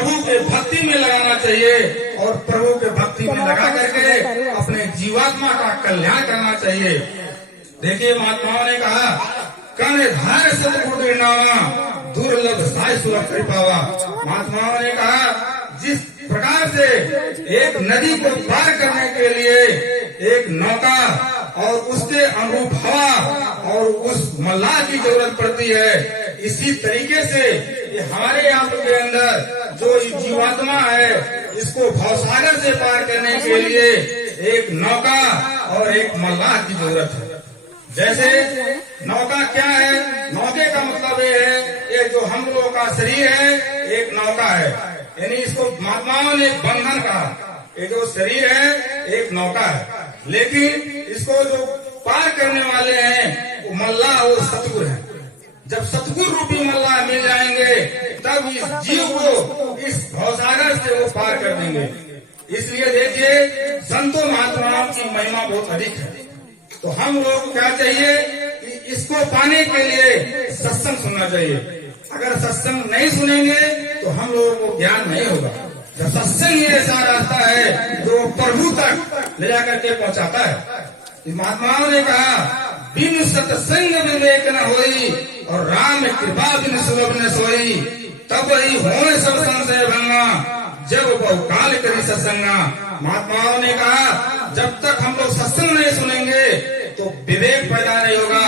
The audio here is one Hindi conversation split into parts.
प्रभु के भक्ति में लगाना चाहिए और प्रभु के भक्ति में लगा करके अपने जीवात्मा का कल्याण करना चाहिए। देखिए महात्माओं ने कहा कर्णधार सतगुरु नामा दुर्लभ साय सुलभ कृपावा। महात्माओं ने कहा जिस प्रकार से एक नदी को पार करने के लिए एक नौका और उसके अनुरूप हवा और उस मल्लाह की जरूरत पड़ती है, इसी तरीके से ये हमारे यहाँ के अंदर जो जीवात्मा है इसको भवसागर से पार करने के लिए एक नौका और एक मल्लाह की जरूरत है। जैसे नौका क्या है, नौके का मतलब ये है ये जो हम लोगों का शरीर है एक नौका है, यानी इसको महात्माओं ने बंधन कहा। ये जो शरीर है एक नौका है, लेकिन इसको जो पार करने वाले हैं वो मल्लाह वो सतगुरु है। जब सतगुरु रूपी मल्लाह मिल जाएंगे तब इस जीव को इस भवसागर से वो पार कर देंगे। इसलिए देखिए संतों महात्माओं की महिमा बहुत अधिक है। तो हम लोग क्या चाहिए कि इसको पाने के लिए सत्संग सुनना चाहिए। अगर सत्संग नहीं सुनेंगे तो हम लोगों को ज्ञान नहीं होगा। जब सत्संग ही ऐसा रास्ता है जो प्रभु तक ले जाकर के पहुंचाता है। महात्माओं ने कहा बिन सत्संग विवेक न होई और राम कृपा बिन सुलभ न सोई, तब वही होए सब संशय भंगा जब बहुकाल करी सत्संगा। महात्माओं ने कहा जब तक हम लोग सत्संग नहीं सुनेंगे तो विवेक पैदा नहीं होगा,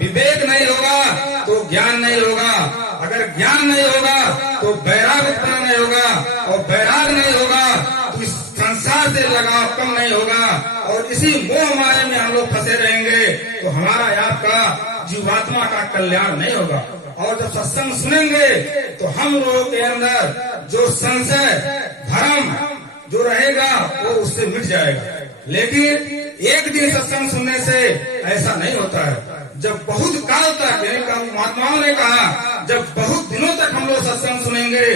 विवेक नहीं होगा तो ज्ञान नहीं होगा, अगर ज्ञान नहीं होगा तो वैराग उत्पन्न नहीं होगा, और वैराग नहीं होगा तो इस संसार से लगाव कम नहीं होगा, और इसी मोह माया में हम लोग फंसे रहेंगे तो हमारा आपका जीवात्मा का कल्याण नहीं होगा। और जब सत्संग सुनेंगे तो हम लोगों के अंदर जो संशय भ्रम जो रहेगा वो उससे मिट जाएगा। लेकिन एक दिन सत्संग सुनने से ऐसा नहीं होता है। जब बहुत काल तक, यानी महात्माओं ने कहा जब बहुत दिनों तक हम लोग सत्संग सुनेंगे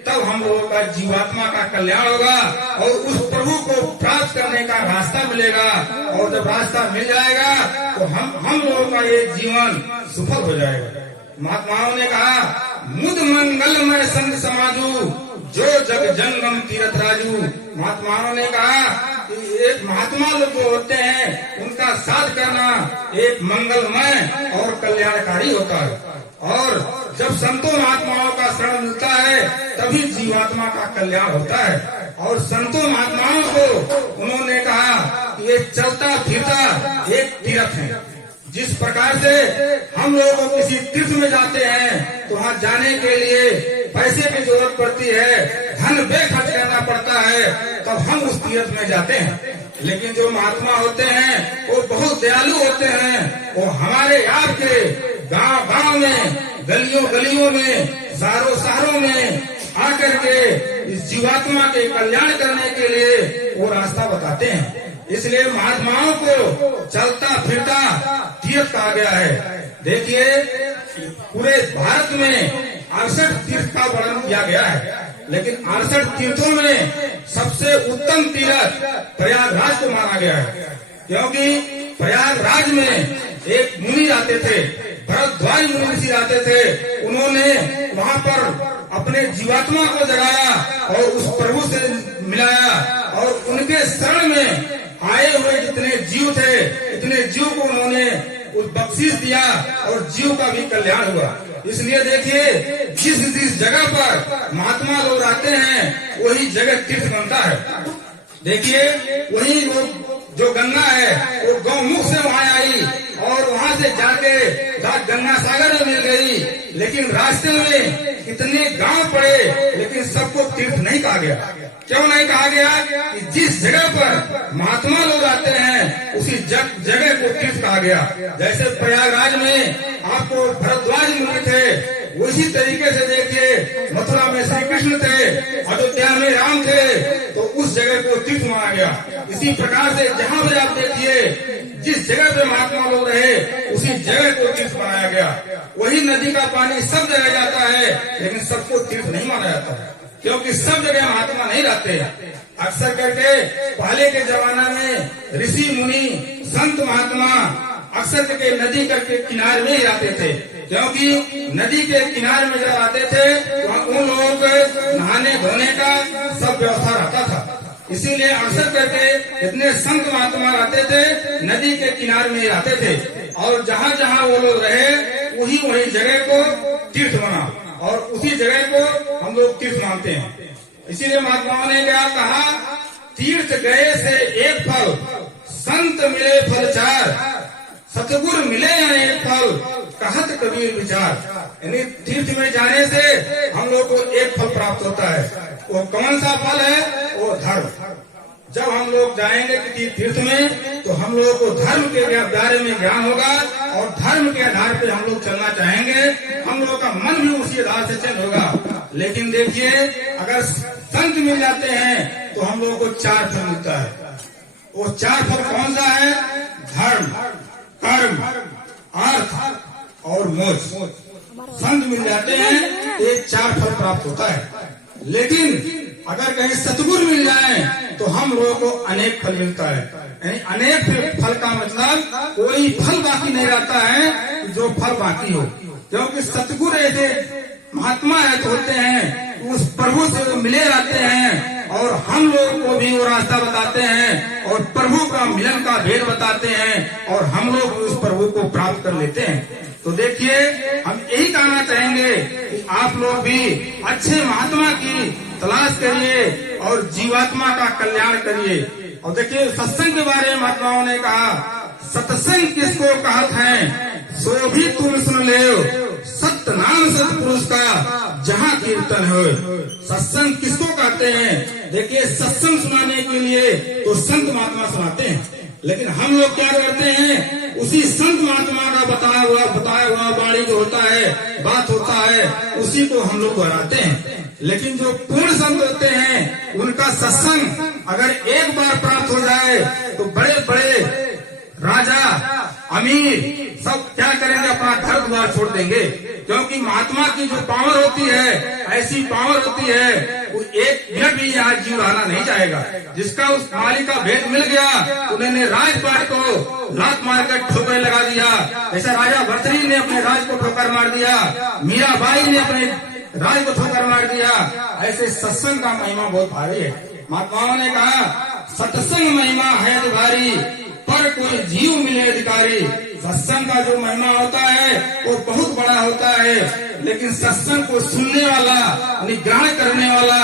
तब हम लोगों का जीवात्मा का कल्याण होगा और उस प्रभु को प्राप्त करने का रास्ता मिलेगा। और जब रास्ता मिल जाएगा तो हम लोगों का ये जीवन सफल हो जाएगा। महात्माओं ने कहा मुद मंगलमय संत समाजू जो जग जंगम तीर्थ राजू। महात्माओं ने कहा कि एक महात्मा लोग जो होते हैं उनका साथ करना एक मंगलमय और कल्याणकारी होता है। और जब संतों महात्माओं का शरण मिलता है तभी जीवात्मा का कल्याण होता है। और संतों महात्माओं को उन्होंने कहा कि ये चलता फिरता एक तीर्थ है। जिस प्रकार से हम लोग किसी तीर्थ में जाते हैं तो वहाँ जाने के लिए पैसे की जरूरत पड़ती है, धन बेखर्च करना पड़ता है, तब हम उस तीर्थ में जाते हैं। लेकिन जो महात्मा होते हैं वो बहुत दयालु होते हैं। वो हमारे आपके गांव गांव में, गलियों गलियों में, शहरों शहरों में आकर के इस जीवात्मा के कल्याण करने के लिए वो रास्ता बताते हैं। इसलिए महात्माओं को चलता फिरता तीर्थ कहा गया है। देखिए पूरे भारत में 68 तीर्थ का वर्णन किया गया है, लेकिन 68 तीर्थों में सबसे उत्तम तीर्थ प्रयागराज को माना गया है। क्योंकि प्रयागराज में एक मुनि आते थे, भरद्वाज मुनि ऋषि आते थे। उन्होंने वहाँ पर अपने जीवात्मा को जगाया और उस प्रभु से मिलाया, और उनके शरण में आए हुए जितने जीव थे इतने जीव को उन्होंने बख्शीश दिया और जीव का भी कल्याण हुआ। इसलिए देखिए जिस जगह पर महात्मा लोग रहते हैं वही जगह तीर्थ बनता है। देखिए वही जो गंगा है वो गौमुख से वहाँ आई और वहाँ से जाके गंगा सागर में मिल गई। लेकिन रास्ते में कितने गांव पड़े लेकिन सबको तीर्थ नहीं कहा गया। क्यों नहीं कहा गया? कि जिस जगह पर महात्मा लोग आते हैं उसी जगह को तीर्थ कहा गया। जैसे प्रयागराज में आपको भरद्वाज मुनि थे, उसी तरीके से देखिए मथुरा में श्री कृष्ण थे, अयोध्या में राम थे, तो उस जगह को तीर्थ माना गया। इसी प्रकार से जहाँ भी आप देखिए जिस जगह पे महात्मा लोग रहे उसी जगह को तीर्थ माना गया। वही नदी का पानी सब जगह जाता है लेकिन सबको तीर्थ नहीं माना जाता है, क्योंकि सब जगह महात्मा नहीं रहते। अक्सर करके पहले के जमाना में ऋषि मुनि संत महात्मा अक्सर के नदी के किनारे में ही आते थे, क्योंकि नदी के किनारे में जब आते थे तो उन लोगों को नहाने धोने का सब व्यवस्था रहता था। इसीलिए अक्सर करके इतने संत महात्मा रहते थे, नदी के किनारे में ही रहते थे, और जहाँ जहाँ वो लोग रहे वही जगह को तीर्थ बना, और उसी जगह को हम लोग तीर्थ मानते हैं। इसीलिए महात्माओं ने क्या कहा, तीर्थ गए से एक फल, संत मिले फल चार, सतगुरु मिले अनेक फल, कहत कबीर विचार। यानी तीर्थ में जाने से हम लोग को एक फल प्राप्त होता है। वो कौन सा फल है? वो धर्म। जब हम लोग जाएंगे किसी तीर्थ में तो हम लोगों को धर्म के बारे में ज्ञान होगा, और धर्म के आधार पे हम लोग चलना चाहेंगे, हम लोगों का मन भी उसी आधार से चल होगा। लेकिन देखिए, अगर संत मिल जाते हैं तो हम लोगों को चार फल मिलता है। वो चार फल कौन सा है? धर्म, कर्म, अर्थ और मोक्ष। संत मिल जाते हैं तो ये चार फल प्राप्त होता है। लेकिन अगर कहीं सतगुरु मिल जाए तो हम लोगों को अनेक फल मिलता है। यानी अनेक फल का मतलब कोई फल बाकी नहीं रहता है जो फल बाकी हो, क्योंकि सतगुरु ऐसे महात्मा है होते हैं, उस प्रभु से वो मिले रहते हैं, और हम लोगों को भी वो रास्ता बताते हैं, और प्रभु का मिलन का भेद बताते हैं, और हम लोग उस प्रभु को प्राप्त कर लेते हैं। तो देखिए, हम यही कहना चाहेंगे कि आप लोग भी अच्छे महात्मा की तलाश करिए और जीवात्मा का कल्याण करिए। और देखिए, सत्संग के बारे में महात्माओं ने कहा, सत्संग किसको कहत है, सो भी तुम सुन ले, सत्य नाम सतपुरुष का जहाँ कीर्तन हो। सत्संग किसको कहते हैं? देखिए, सत्संग सुनाने के लिए तो संत महात्मा सुनाते हैं, लेकिन हम लोग क्या करते हैं, उसी संत महात्मा का बताया हुआ वाणी जो होता है, बात होता है, उसी को हम लोग दोहराते हैं। लेकिन जो पूर्ण संत होते हैं, उनका सत्संग अगर एक बार प्राप्त हो जाए तो बड़े बड़े राजा, अमीर सब क्या करेंगे, अपना घर द्वार छोड़ देंगे, क्योंकि महात्मा की जो पावर होती है, ऐसी पावर होती है, वो एक मिनट भी यहाँ जीव रहना नहीं चाहेगा। जिसका उस मालिक का भेद मिल गया, उन्होंने राजपाट को लात मारकर ठोकर लगा दिया। ऐसा राजा भर्तृहरि ने अपने राज को ठोकर मार दिया, मीराबाई ने अपने राज को ठोकर मार दिया। ऐसे सत्संग का महिमा बहुत भारी है। महात्माओं ने कहा, सत्संग महिमा है भारी, पर कोई जीव मिले अधिकारी। सत्संग का जो महिमा होता है वो बहुत बड़ा होता है, लेकिन सत्संग को सुनने वाला, ग्रहण करने वाला,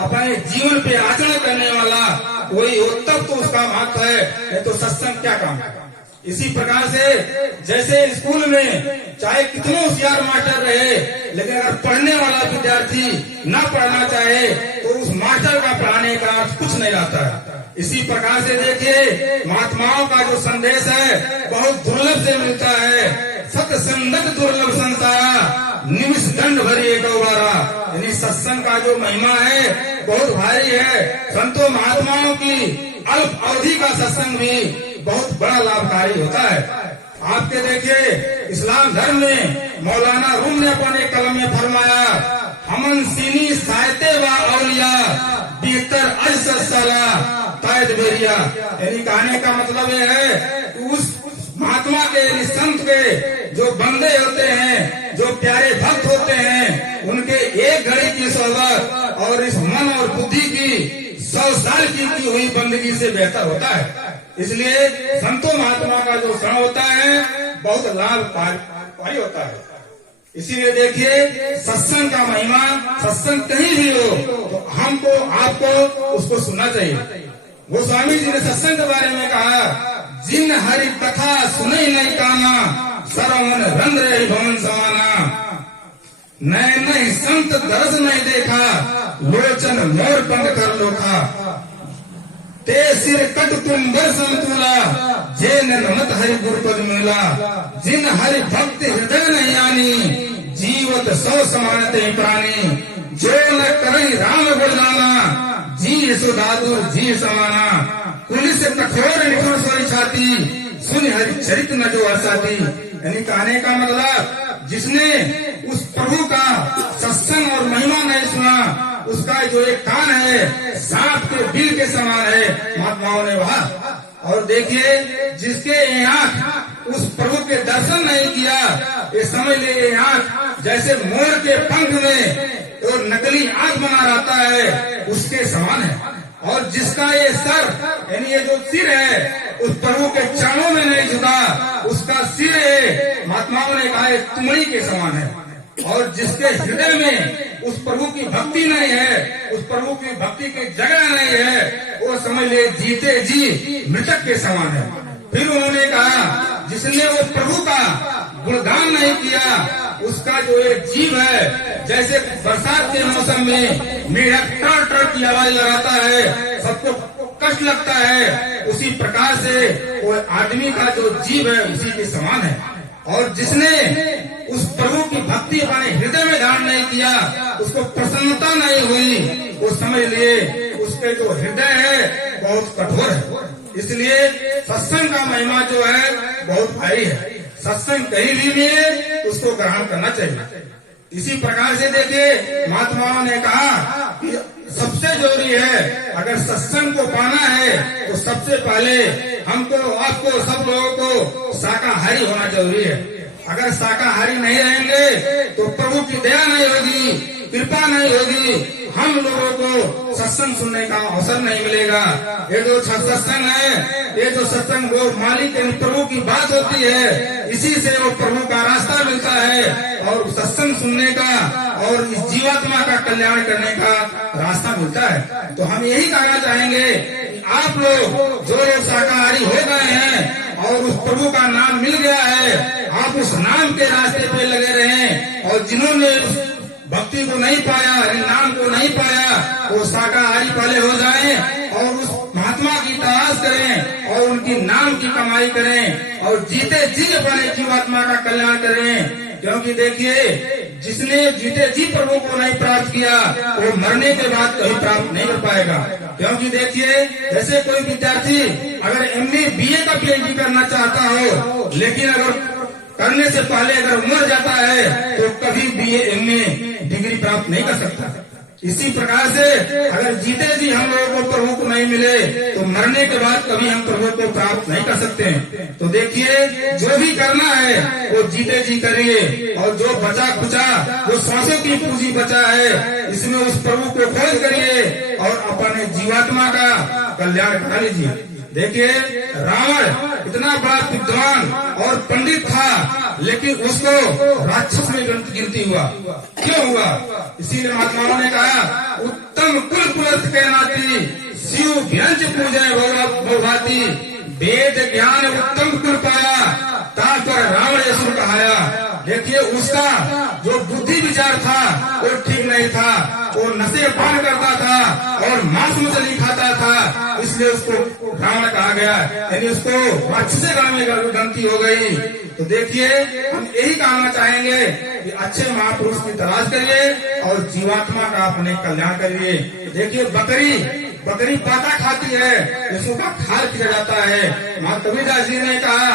अपने जीवन पे आचरण करने वाला कोई हो तब तो उसका महत्व है, नहीं तो सत्संग क्या काम है। इसी प्रकार से जैसे स्कूल में चाहे कितने होशियार मास्टर रहे, लेकिन अगर पढ़ने वाला विद्यार्थी न पढ़ना चाहे तो उस मास्टर का पढ़ाने का अर्थ कुछ नहीं रहता है। इसी प्रकार से देखिए, महात्माओं का जो संदेश है बहुत दुर्लभ से मिलता है। सत्संगत दुर्लभ संसारा, निमिष दंड भरी एक बारा। यानी सत्संग का जो महिमा है बहुत भारी है। संतों महात्माओं की अल्प अवधि का सत्संग भी बहुत बड़ा लाभकारी होता है। आपके देखिए, इस्लाम धर्म में मौलाना रूम ने अपने कलम में फरमाया, हमन सीनी सायते व औलिया बेहतर अजसर साला तायद बेरिया। यानी कहने का मतलब ये है कि उस महात्मा के, संत के जो बंदे होते हैं, जो प्यारे भक्त होते हैं, उनके एक घड़ी की सोहबत और इस मन और बुद्धि की 100 साल की हुई बंदगी से बेहतर होता है। इसलिए संतों महात्मा का जो क्षण होता है बहुत लाभकारी होता है। इसीलिए देखिए, सत्संग का महिमा, सत्संग कहीं भी हो तो हमको आपको उसको सुनना चाहिए। वो स्वामी जी ने सत्संग के बारे में कहा, जिन हरि कथा सुने नहीं काना, सरवन रंग रही भवन समाना। नए नए संत दरस नहीं देखा, लोचन मोर पंग कर लोखा। ते सिर कट तुम बर समतुला, जे नमत हरि गुरुपद मिला। जिन हरि भक्त हृदय नहीं आनी, जीवत 100 समानते प्राणी। जो न करई राम गुणगाना, जी सुधातु जी समाना। कुलिस कठोर निपुण सोई छाती, सुन हरि चरित न जो हसाती। यानी कहने का मतलब, जिसने उस प्रभु का सत्संग और महिमा नहीं सुना, उसका जो एक कान है सांप के बिल के समान है, महात्माओं ने कहा। और देखिए, जिसके आँख उस प्रभु के दर्शन नहीं किया, ये समझ ले ये आंख जैसे मोर के पंख में तो नकली आंख बना रहता है उसके समान है। और जिसका ये सर यानी ये जो सिर है उस प्रभु के चरणों में नहीं झुका, उसका सिर है महात्माओं ने कहा तुमड़ी के समान है। और जिसके हृदय में उस प्रभु की भक्ति नहीं है, उस प्रभु की भक्ति की जगह नहीं है, वो समझ ले जीते जी मृतक के समान है। फिर उन्होंने कहा जिसने वो प्रभु का गुणगान नहीं किया उसका जो एक जीव है जैसे बरसात के मौसम में मेढक ट्र ट्र की आवाज लगाता है, सबको कष्ट लगता है, उसी प्रकार से वो आदमी का जो जीव है उसी के समान है। और जिसने उस प्रभु की भक्ति अपने हृदय में धारण नहीं किया, उसको प्रसन्नता नहीं हुई, वो समझ लिए उसके जो हृदय है बहुत कठोर है। इसलिए सत्संग का महिमा जो है बहुत भारी है। सत्संग कहीं भी मिले उसको ग्रहण करना चाहिए। इसी प्रकार से देखिए महात्माओं ने कहा कि सबसे जरूरी है अगर सत्संग को पाना है तो सबसे पहले हमको आपको सब लोगों को शाकाहारी होना जरूरी है। अगर शाकाहारी नहीं रहेंगे तो प्रभु की दया नहीं होगी, कृपा नहीं होगी, हम लोगों को सत्संग सुनने का अवसर नहीं मिलेगा। ये जो सत्संग है, ये जो सत्संग वो मालिक प्रभु की बात होती है, इसी से वो प्रभु का रास्ता मिलता है और सत्संग सुनने का और इस जीवात्मा का कल्याण करने का रास्ता मिलता है। तो हम यही कहना चाहेंगे कि आप लोग जो लोग शाकाहारी हो गए हैं और उस प्रभु का नाम मिल गया है, आप उस नाम के रास्ते पे लगे रहें। और जिन्होंने भक्ति को नहीं पाया, नाम को नहीं पाया, वो शाकाहारी पहले हो जाएं और उस महात्मा की तलाश करें और उनकी नाम की कमाई करें और जीते जी अपने जीवात्मा का कल्याण करें। क्योंकि देखिए जिसने जीते जी प्रभु को नहीं प्राप्त किया वो मरने के बाद कभी प्राप्त नहीं कर पाएगा। क्योंकि देखिए जैसे कोई विद्यार्थी अगर MA BA का PhD करना चाहता हो, लेकिन अगर करने से पहले अगर मर जाता है तो कभी BA MA डिग्री प्राप्त नहीं कर सकता। इसी प्रकार से अगर जीते जी हम लोगों को प्रभु को नहीं मिले तो मरने के बाद कभी हम प्रभु को प्राप्त नहीं कर सकते हैं। तो देखिए जो भी करना है वो जीते जी करिए और जो बचा खुचा जो सांसों की पूंजी बचा है इसमें उस प्रभु को खोज करिए और अपने जीवात्मा का कल्याण करा लीजिए। देखिए रावण इतना बड़ा विद्वान और पंडित था लेकिन उसको राक्षस में गिनती हुआ। क्यों हुआ? इसीलिए महात्माओं ने कहा उत्तम कुल पुलस्त के नाती शिव व्यंज पूजे भोभाती, वेद ज्ञान उत्तम कुल पाया तापर रावण यसुर कहाया। देखिए उसका जो बुद्धि विचार था वो ठीक नहीं था, वो नशे पान करता था और मांस मछली खाता था, इसलिए उसको रावण कहा गया, यानी उसको राक्षस गण में गलती हो गई। तो देखिए हम यही कहना चाहेंगे कि अच्छे महापुरुष की तलाश करिए और जीवात्मा का अपने कल्याण करिए। देखिए बकरी पाता खाती है, उसका खाल किया जाता है। माँ कबीरदास जी ने कहा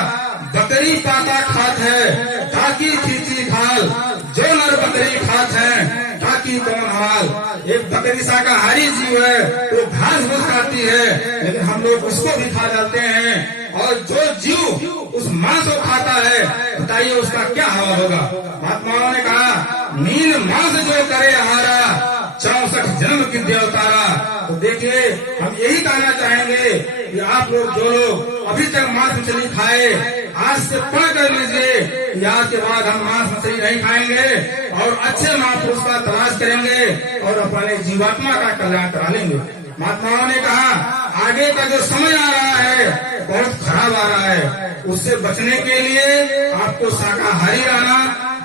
बकरी पाता खात है ताकि खींची खाल, जो नर बकरी खात है ताकि कौन हाल। एक बकरी शाकाहारी जीव है तो घास फूस खाती है लेकिन हम लोग उसको भी खा जाते हैं। और जो जीव उस मांस को खाता है बताइए उसका क्या हाल होगा। महात्माओं ने कहा मीन मांस जो करे हारा 64 जन्म की देवतारा। तो देखिए हम यही कहना चाहेंगे कि आप लोग जो लोग अभी तक मांस मछली खाए आज से पढ़ कर लीजिए कि आज के बाद हम मांस मछली नहीं खाएंगे और अच्छे महापुरुष का तलाश करेंगे और अपने जीवात्मा का कल्याण करा लेंगे। महात्माओं ने कहा आगे का जो समय आ रहा है बहुत खराब आ रहा है, उससे बचने के लिए आपको शाकाहारी रहना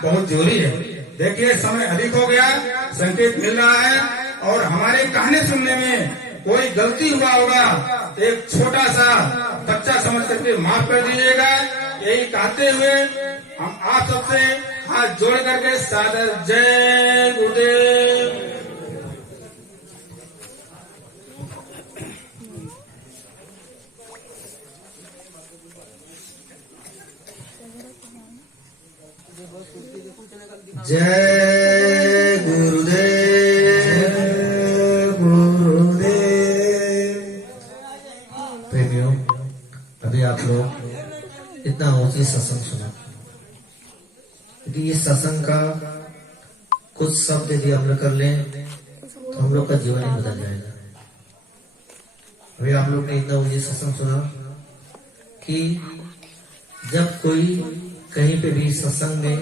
बहुत जरूरी है। देखिए समय अधिक हो गया, संकेत मिल रहा है और हमारे कहने सुनने में कोई गलती हुआ होगा एक छोटा सा बच्चा समझ करके माफ कर दीजिएगा। यही कहते हुए हम आप सबसे हाथ जोड़ करके सादर जय गुरुदेव। जय गुरुदेव गुरुदेव। प्रेमियों अभी आप लोग इतना ऊंची सत्संग सुना, क्योंकि ये सत्संग का कुछ शब्द यदि हम कर लें तो हम लोग का जीवन ही बदल जाएगा। अभी आप लोग ने इतना ऊंची सत्संग सुना कि जब कोई कहीं पे भी सत्संग में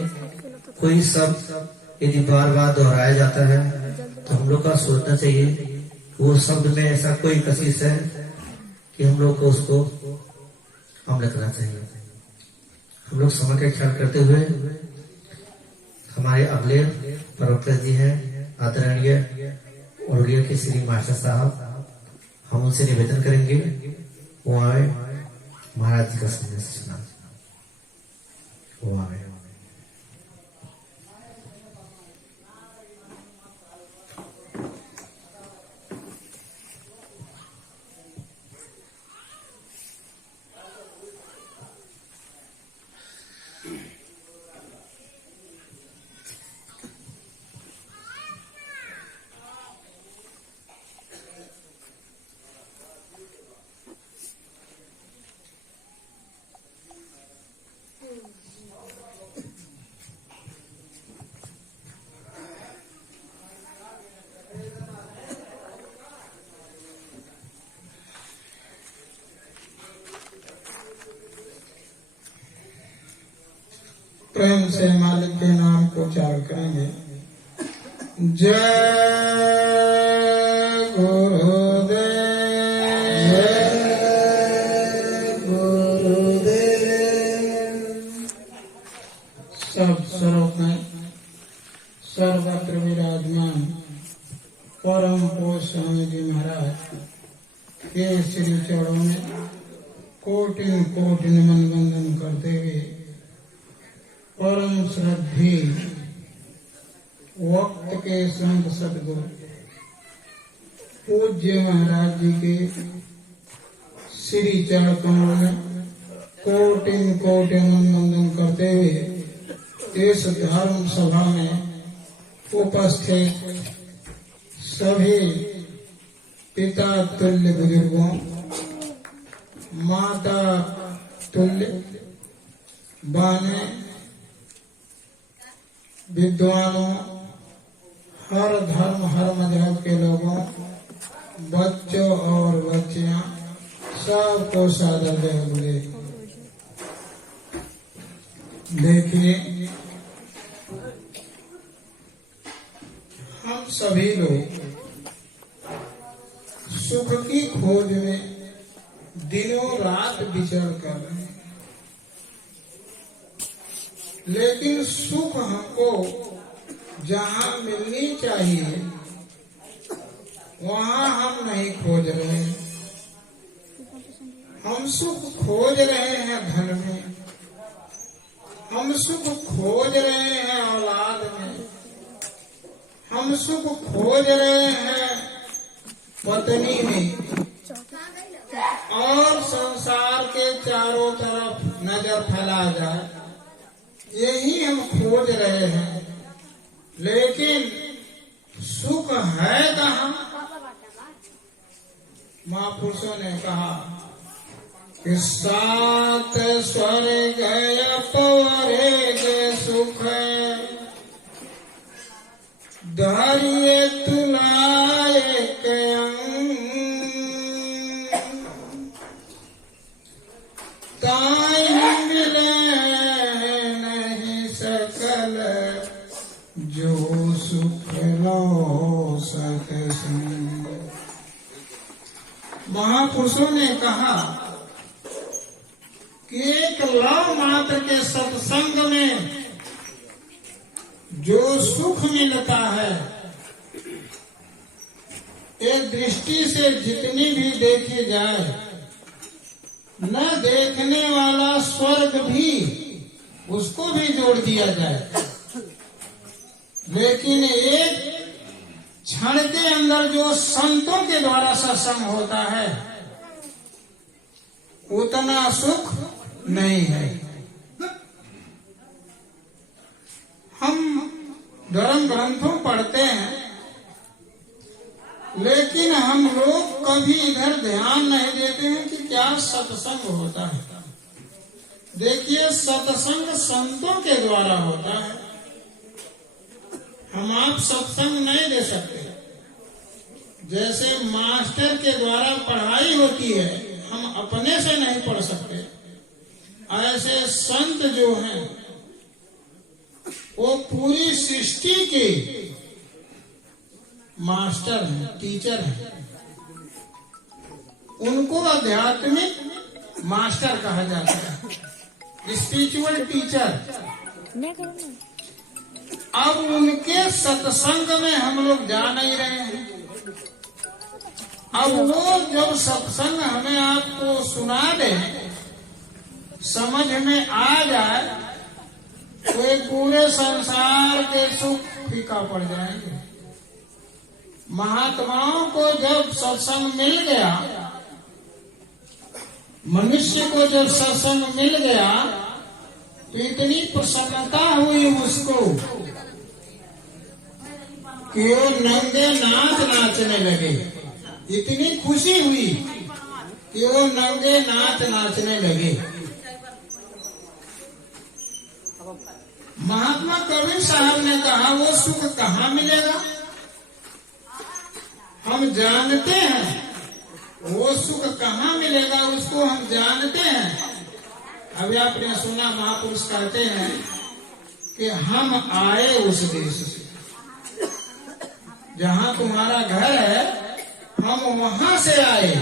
कोई शब्द यदि बार बार दोहराया जाता है तो हम लोग का सोचना चाहिए वो शब्द में ऐसा कोई कशिश है कि हम लोग को उसको अमल करना चाहिए। हम लोग समय का ख्याल करते हुए हमारे अगले प्रवक्ता जी हैं आदरणीय औरड़िया के श्री मास्टर साहब, हम उनसे निवेदन करेंगे वो आए महाराज जी का संदेश सुना। वो आए। प्रेम से मालिक के नाम को उच्चारण करेंगे। जय गुरुदेव, जय गुरुदेव। सब स्वरूप में सर्वत्र विराजमान परम पूज्य स्वामी जी महाराज के श्री चरणों में कोटिन कोटिन मन वंदन करते हुए परम श्रद्धे वक्त के संत सदगुरु पूज्य महाराज जी के श्री चरण कमल में कोटिन कोटिन वंदन करते हुए इस धर्म सभा में उपस्थित सभी पिता तुल्य बुजुर्गों, माता तुल्य बाने, विद्वानों, हर धर्म हर मजहब के लोगों, बच्चों और बच्चियां, सबको सादर जय गुरुदेव। देखिए, हम सभी लोग सुख की खोज में दिनों रात विचर कर रहे हैं, लेकिन सुख हमको जहाँ मिलनी चाहिए वहाँ हम नहीं खोज रहे हैं। हम सुख खोज रहे हैं धन में, हम सुख खोज रहे हैं औलाद में, हम सुख खोज रहे हैं पत्नी में, और संसार के चारों तरफ नजर फैला जाए यही हम खोज रहे हैं। लेकिन सुख है कहाँ? महापुरुषों ने कहा कि सात स्वर्ग अपवरेग सुख धैर्य तुलाए ताई मिले नहीं सकल जो सुख लो सत्संग। महापुरुषों ने कहा कि एक लव मात्र के सत्संग में जो सुख मिलता है, एक दृष्टि से जितनी भी देखी जाए, न देखने वाला स्वर्ग भी उसको भी जोड़ दिया जाए, लेकिन एक क्षण के अंदर जो संतों के द्वारा सत्संग होता है उतना सुख नहीं है। हम धर्म ग्रंथों पढ़ते हैं, लेकिन हम लोग कभी इधर ध्यान नहीं देते हैं कि क्या सत्संग होता है। देखिए, सत्संग संतों के द्वारा होता है। हम आप सत्संग नहीं दे सकते। जैसे मास्टर के द्वारा पढ़ाई होती है, हम अपने से नहीं पढ़ सकते। ऐसे संत जो हैं वो पूरी सृष्टि के मास्टर हैं, टीचर हैं। उनको आध्यात्मिक मास्टर कहा जाता है, स्पिरिचुअल टीचर। अब उनके सत्संग में हम लोग जा नहीं रहे हैं। अब वो जब सत्संग हमें आपको सुना दे, समझ में आ जाए, तो एक पूरे संसार के सुख फीका पड़ जाएंगे। महात्माओं को जब सत्संग मिल गया, मनुष्य को जब सत्संग मिल गया, तो इतनी प्रसन्नता हुई उसको कि वो नंगे नाच नाचने लगे। इतनी खुशी हुई कि वो नंगे नाच नाचने लगे। महात्मा कबीर साहब ने कहा, वो सुख कहाँ मिलेगा? हम जानते हैं वो सुख कहाँ मिलेगा, उसको हम जानते हैं। अभी आपने सुना, महापुरुष कहते हैं कि हम आए उस देश से, जहाँ तुम्हारा घर है, हम वहां से आए।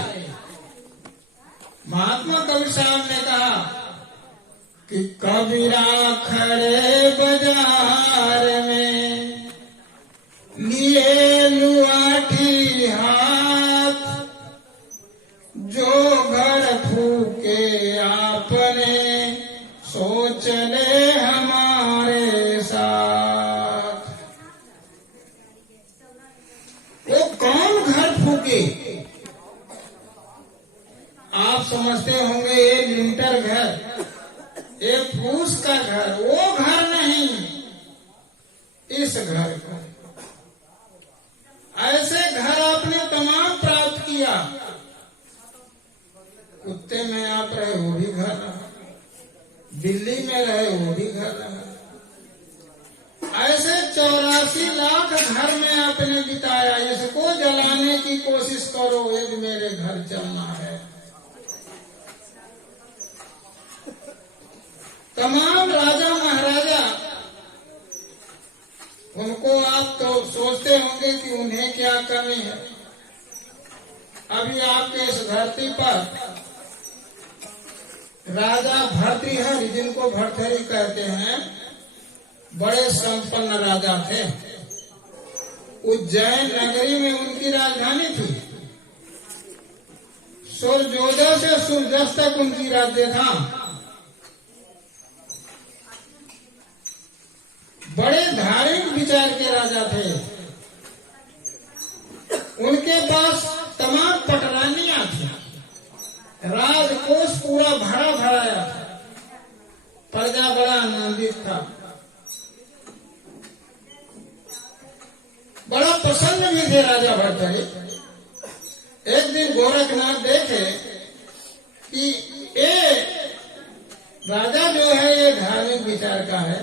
महात्मा कबीर साहब ने कहा कि कबीरा खड़े बाजार में लिए लुआठी हाथ, जो घर फूके आपने सो चले हमारे साथ। वो कौन घर फूके? आप समझते होंगे ये लिंटर घर, ये फूस का घर, वो घर नहीं, इस घर को। ऐसे घर आपने तमाम प्राप्त किया। कुत्ते में आप रहे, वो भी घर रहा। दिल्ली में रहे, वो भी घर रहा। ऐसे 84 लाख घर में आपने बिताया। इसको जलाने की कोशिश करो, यदि मेरे घर चलना है। तमाम राजा महाराजा, उनको आप तो सोचते होंगे कि उन्हें क्या कमी है। अभी आपके इस धरती पर राजा भर्तृहरि, जिनको भर्तृहरि कहते हैं, बड़े संपन्न राजा थे। उज्जैन नगरी में उनकी राजधानी थी। सूर्योदय से सूर्यास्त तक उनकी राज्य था। बड़े धार्मिक विचार के राजा थे। उनके पास तमाम पटरानियां थी। राजकोष पूरा भरा भराया था। प्रजा बड़ा आनंदित था, बड़ा प्रसन्न भी थे राजा भर्तृहरि। एक दिन गोरखनाथ देखे कि ये राजा जो है ये धार्मिक विचार का है,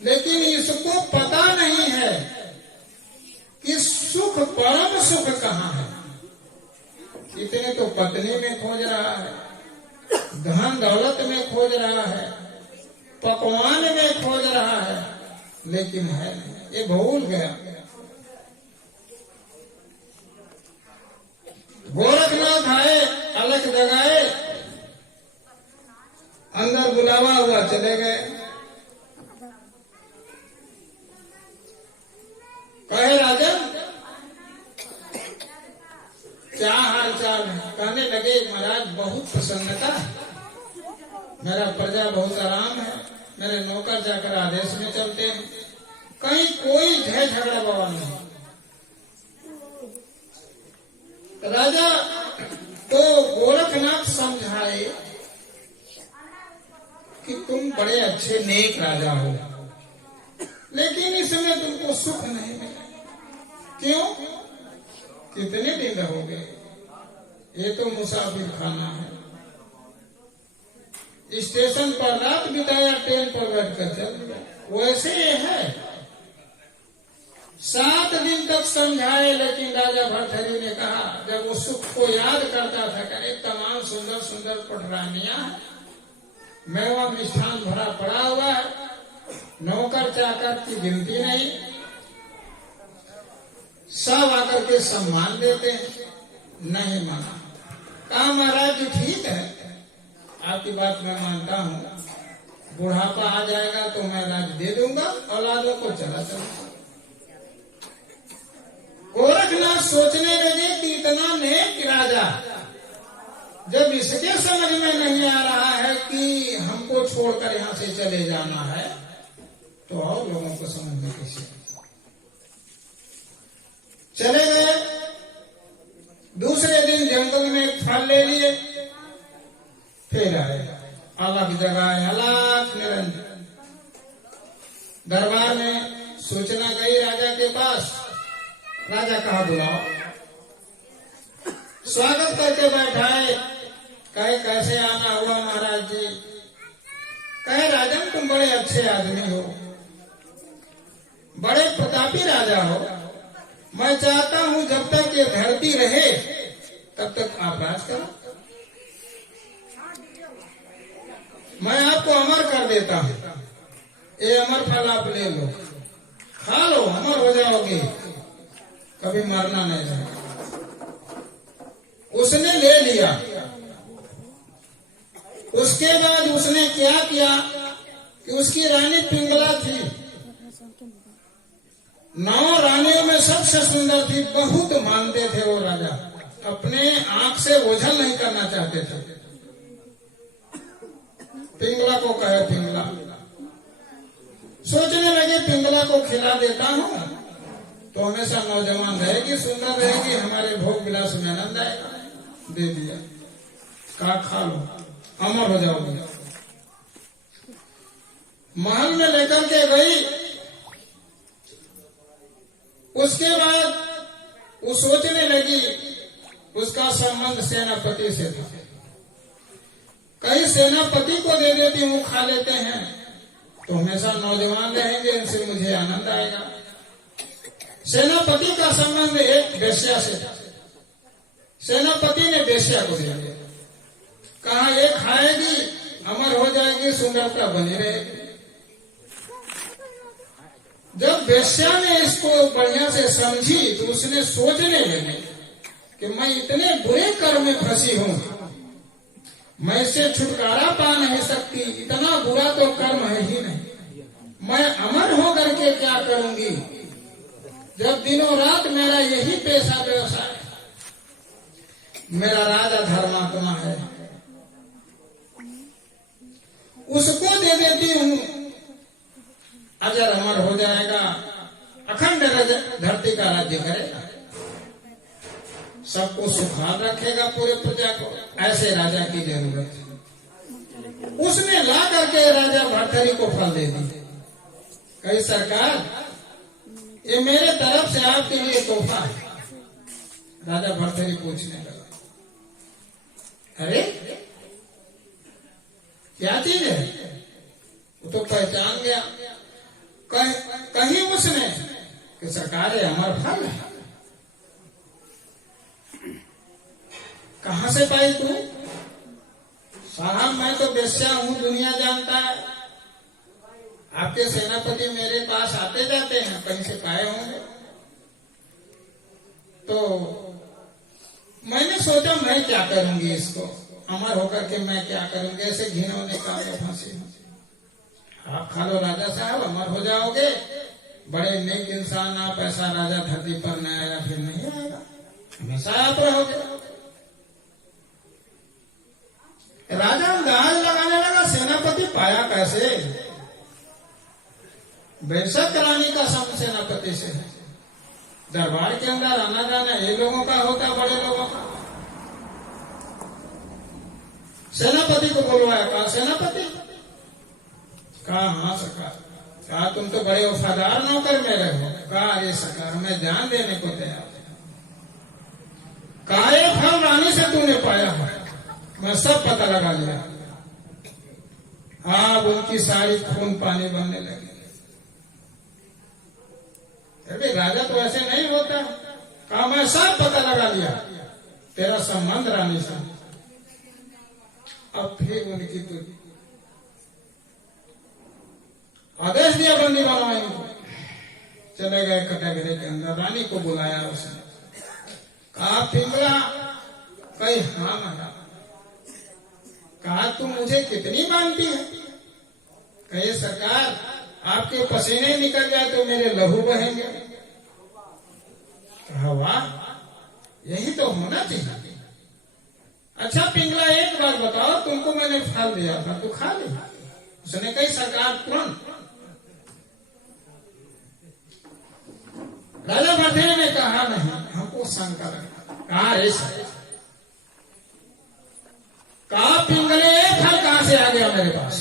लेकिन इसको पता नहीं है कि सुख, परम सुख कहाँ है। इतने तो पत्नी में खोज रहा है, धन दौलत में खोज रहा है, पकवान में खोज रहा है, लेकिन है नहीं, ये भूल गया। गोरखनाथ आए, अलख जगाए, अंदर बुलावा हुआ, चले गए। कहे राजा, क्या हाल चाल है? कहने लगे, महाराज बहुत प्रसन्नता है, मेरा प्रजा बहुत आराम है, मेरे नौकर जाकर आदेश में चलते हैं, कहीं कोई झय झगड़ा बवाल नहीं। राजा तो गोरखनाथ समझाए कि तुम बड़े अच्छे नेक राजा हो, लेकिन इसमें तुमको सुख नहीं मिला। क्यों? कितने दिन रहोगे? ये तो मुसाफिर खाना है, स्टेशन पर रात बिताया, ट्रेन पर बैठकर चल दिया। वैसे ये है। 7 दिन तक समझाए, लेकिन राजा भर्तृहरि ने कहा, जब वो सुख को याद करता था, करे तमाम सुंदर सुंदर पटरानियां हैं, मेवा मिष्ठान भरा पड़ा हुआ है, नौकर चाकर की गिनती नहीं, सब आकर के सम्मान देते हैं। नहीं माना। कहा महाराज जी ठीक है, आपकी बात मैं मानता हूँ, बुढ़ापा आ जाएगा तो मैं राज दे दूंगा, औलादों को चला चलूंगा। गोरखनाथ सोचने लगे कि इतना नेक राजा, जब इसके समझ में नहीं आ रहा है कि हमको छोड़कर यहाँ से चले जाना है, तो और लोगों को समझ में कैसे। चले गए। दूसरे दिन जंगल में एक फल ले लिए, फिर आए, अलग जगह अलग निरंजन। दरबार में सूचना गई राजा के पास। राजा कहा बुलाओ। स्वागत करके बैठाए। कहे कैसे आना हुआ महाराज जी? कहे राजन तुम बड़े अच्छे आदमी हो, बड़े प्रतापी राजा हो, मैं चाहता हूं जब तक ये धरती रहे तब तक आप राज करो। मैं आपको अमर कर देता हूं, ये अमर फल आप ले लो, खा लो, अमर हो जाओगे, कभी मरना नहीं जाएगा। उसने ले लिया। उसके बाद उसने क्या किया कि उसकी रानी पिंगला थी, 9 रानियों में सबसे सुंदर थी, बहुत मानते थे वो राजा, अपने आंख से ओझल नहीं करना चाहते थे। पिंगला को कहे पिंगला, सोचने लगे पिंगला को खिला देता हूं तो हमेशा नौजवान रहेगी, सुंदर रहेगी, हमारे भोग विलास में आनंद आएगा। दे दिया। कहा खा लो, अमर हो जाओगे। महल में लेकर के गई। उसके बाद वो सोचने लगी, उसका संबंध सेनापति से था, कहीं सेनापति को दे देती हूँ, खा लेते हैं तो हमेशा नौजवान रहेंगे, इनसे मुझे आनंद आएगा। सेनापति का संबंध एक वेश्या से था। सेनापति ने वेश्या को दे दिया। कहा ये खाएगी, अमर हो जाएगी, सुंदरता बनी रहेगी। जब वेश्या ने इसको बढ़िया से समझी तो उसने सोचने लगी कि मैं इतने बुरे कर्म में फंसी हूं, मैं इससे छुटकारा पा नहीं सकती, इतना बुरा तो कर्म है ही नहीं, मैं अमर होकर के क्या करूंगी, जब दिनों रात मेरा यही पेशा व्यवसाय, मेरा राजा धर्मात्मा है, उसको दे देती हूं, अजर अमर हो जाएगा, अखंड धरती का राज्य करेगा, सबको सुखाल रखेगा, पूरे प्रजा को। ऐसे राजा की जरूरत है। उसने ला करके राजा भर्तृहरि को फल दे दी। कही सरकार ये मेरे तरफ से आपके लिए तोहफा है। राजा भर्तृहरि पूछने लगा, अरे क्या चीज है? वो तो पहचान गया। कहीं उसने कि सरकार ये अमर फल है। कहां से पाई तू? साहब मैं तो वेश्या हूं, दुनिया जानता है, आपके सेनापति मेरे पास आते जाते हैं, कहीं से पाए होंगे। तो मैंने सोचा मैं क्या करूंगी, इसको अमर होकर के मैं क्या करूंगी, ऐसे घिनौने काम में फंसी। आप खा लो राजा साहब, अमर हो जाओगे, बड़े नेक इंसान आप, ऐसा राजा धरती पर न आएगा, फिर नहीं आएगा, हमेशा आप रहोगे। राजा अंदाज लगाने लगा, सेनापति पाया कैसे? बेशक रानी का सब सेनापति से है। दरबार के अंदर आना जाना ये लोगों का होता, बड़े लोगों का। सेनापति को बुलवाया। कहा सेनापति? कहा हाँ सरकार। कहा तुम तो बड़े वफादार नौकर मेरे हो। कहा अरे सरकार मैं जान देने को तैयार। कहा ये फल रानी से तूने पाया है, मैं सब पता लगा लिया। अब उनकी सारी खून पानी बनने लगी। अरे राजा तो ऐसे नहीं होता। कहा मैं सब पता लगा लिया, तेरा संबंध रानी से। अब फिर उनकी तो आदेश दिया बंदी बनवाएंगे। चले गए कटघरे के अंदर, रानी को बुलाया उसने। कहा पिंगला कहीं हाँ मना। कहा तू मुझे कितनी मानती है? कहे सरकार आपके पसीने निकल जाए तो मेरे लहू बहेंगे। कहा वाह, यही तो होना चाहिए। अच्छा पिंगला एक बात बताओ, तुमको मैंने फल दिया था, तू खा ले? उसने कही सरकार तुरंत। राजा भरथरी ने कहा नहीं, हमको शंका लगा। कहा ऐसा? कहा पिंगले फल कहां से आ गया मेरे पास?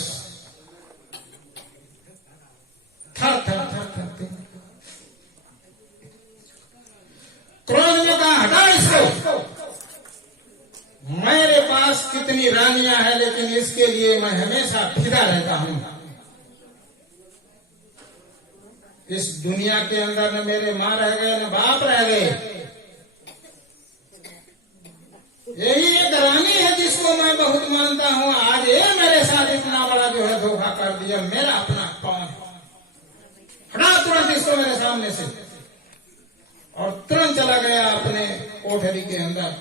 थर थर थर थर क्रोध में कहा हटा इसको। मेरे पास कितनी रानियां हैं, लेकिन इसके लिए मैं हमेशा फिदा रहता हूं। इस दुनिया के अंदर न मेरे मां रह गए न बाप रह गए। यही एक रानी है जिसको मैं बहुत मानता हूं। आज ये मेरे साथ इतना बड़ा जो है धोखा कर दिया। मेरा अपना कौन है? हटा तुरंत इसको मेरे सामने से। और तुरंत चला गया अपने कोठरी के अंदर।